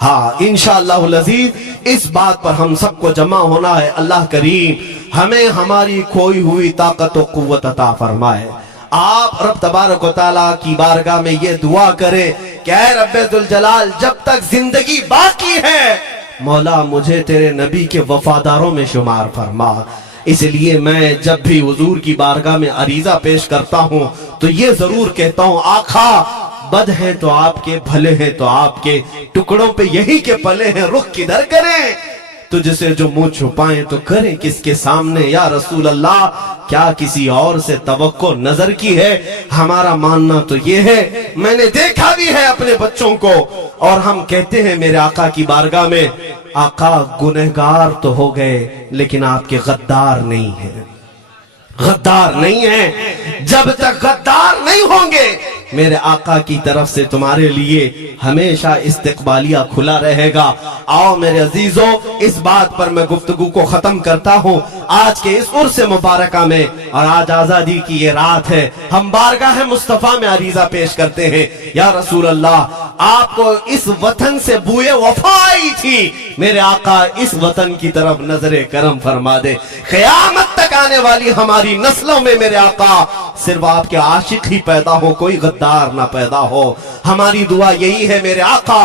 ہاں انشاءاللہ العزیز اس بات پر ہم سب کو جمع ہونا ہے. اللہ کریم ہمیں ہماری کھوئی ہوئی طاقت و قوت عطا فرمائے. آپ رب تبارک و تعالیٰ کی بارگاہ میں یہ دعا کریں کہ اے رب ذوالجلال جب تک زندگی باقی ہے مولا مجھے تیرے نبی کے وفاداروں میں شمار فرما. اس لیے میں جب بھی حضور کی بارگاہ میں عریضہ پیش کرتا ہوں تو یہ ضرور کہتا ہوں آقا بد ہیں تو آپ کے، بھلے ہیں تو آپ کے، ٹکڑوں پہ یہی کے پلے ہیں، رخ کدھر کریں، تجھ سے جو منہ چھپائیں تو کریں کس کے سامنے. یا رسول اللہ کیا کسی اور سے توقع نظر کی ہے؟ ہمارا ماننا تو یہ ہے، میں نے دیکھا بھی ہے اپنے بچوں کو، اور ہم کہتے ہیں میرے آقا کی بارگاہ میں آقا گنہگار تو ہو گئے لیکن آپ کے غدار نہیں ہیں، غدار نہیں ہیں. جب تک غدار نہیں ہوں گے میرے آقا کی طرف سے تمہارے لیے ہمیشہ استقبالیہ کھلا رہے گا. آؤ میرے عزیزوں اس بات پر میں گفتگو کو ختم کرتا ہوں. آج کے اس عرس مبارکہ میں، اور آج آزادی کی یہ رات ہے، ہم بارگاہ مصطفیٰ میں عریضہ پیش کرتے ہیں یا رسول اللہ آپ کو اس وطن سے بوئے وفا آئی تھی، میرے آقا اس وطن کی طرف نظر کرم فرما دے. قیامت تک آنے والی ہماری نسلوں میں میرے آقا صرف آپ کے عاشق ہی پیدا ہو، کوئی غدار نہ پیدا ہو. ہماری دعا یہی ہے میرے آقا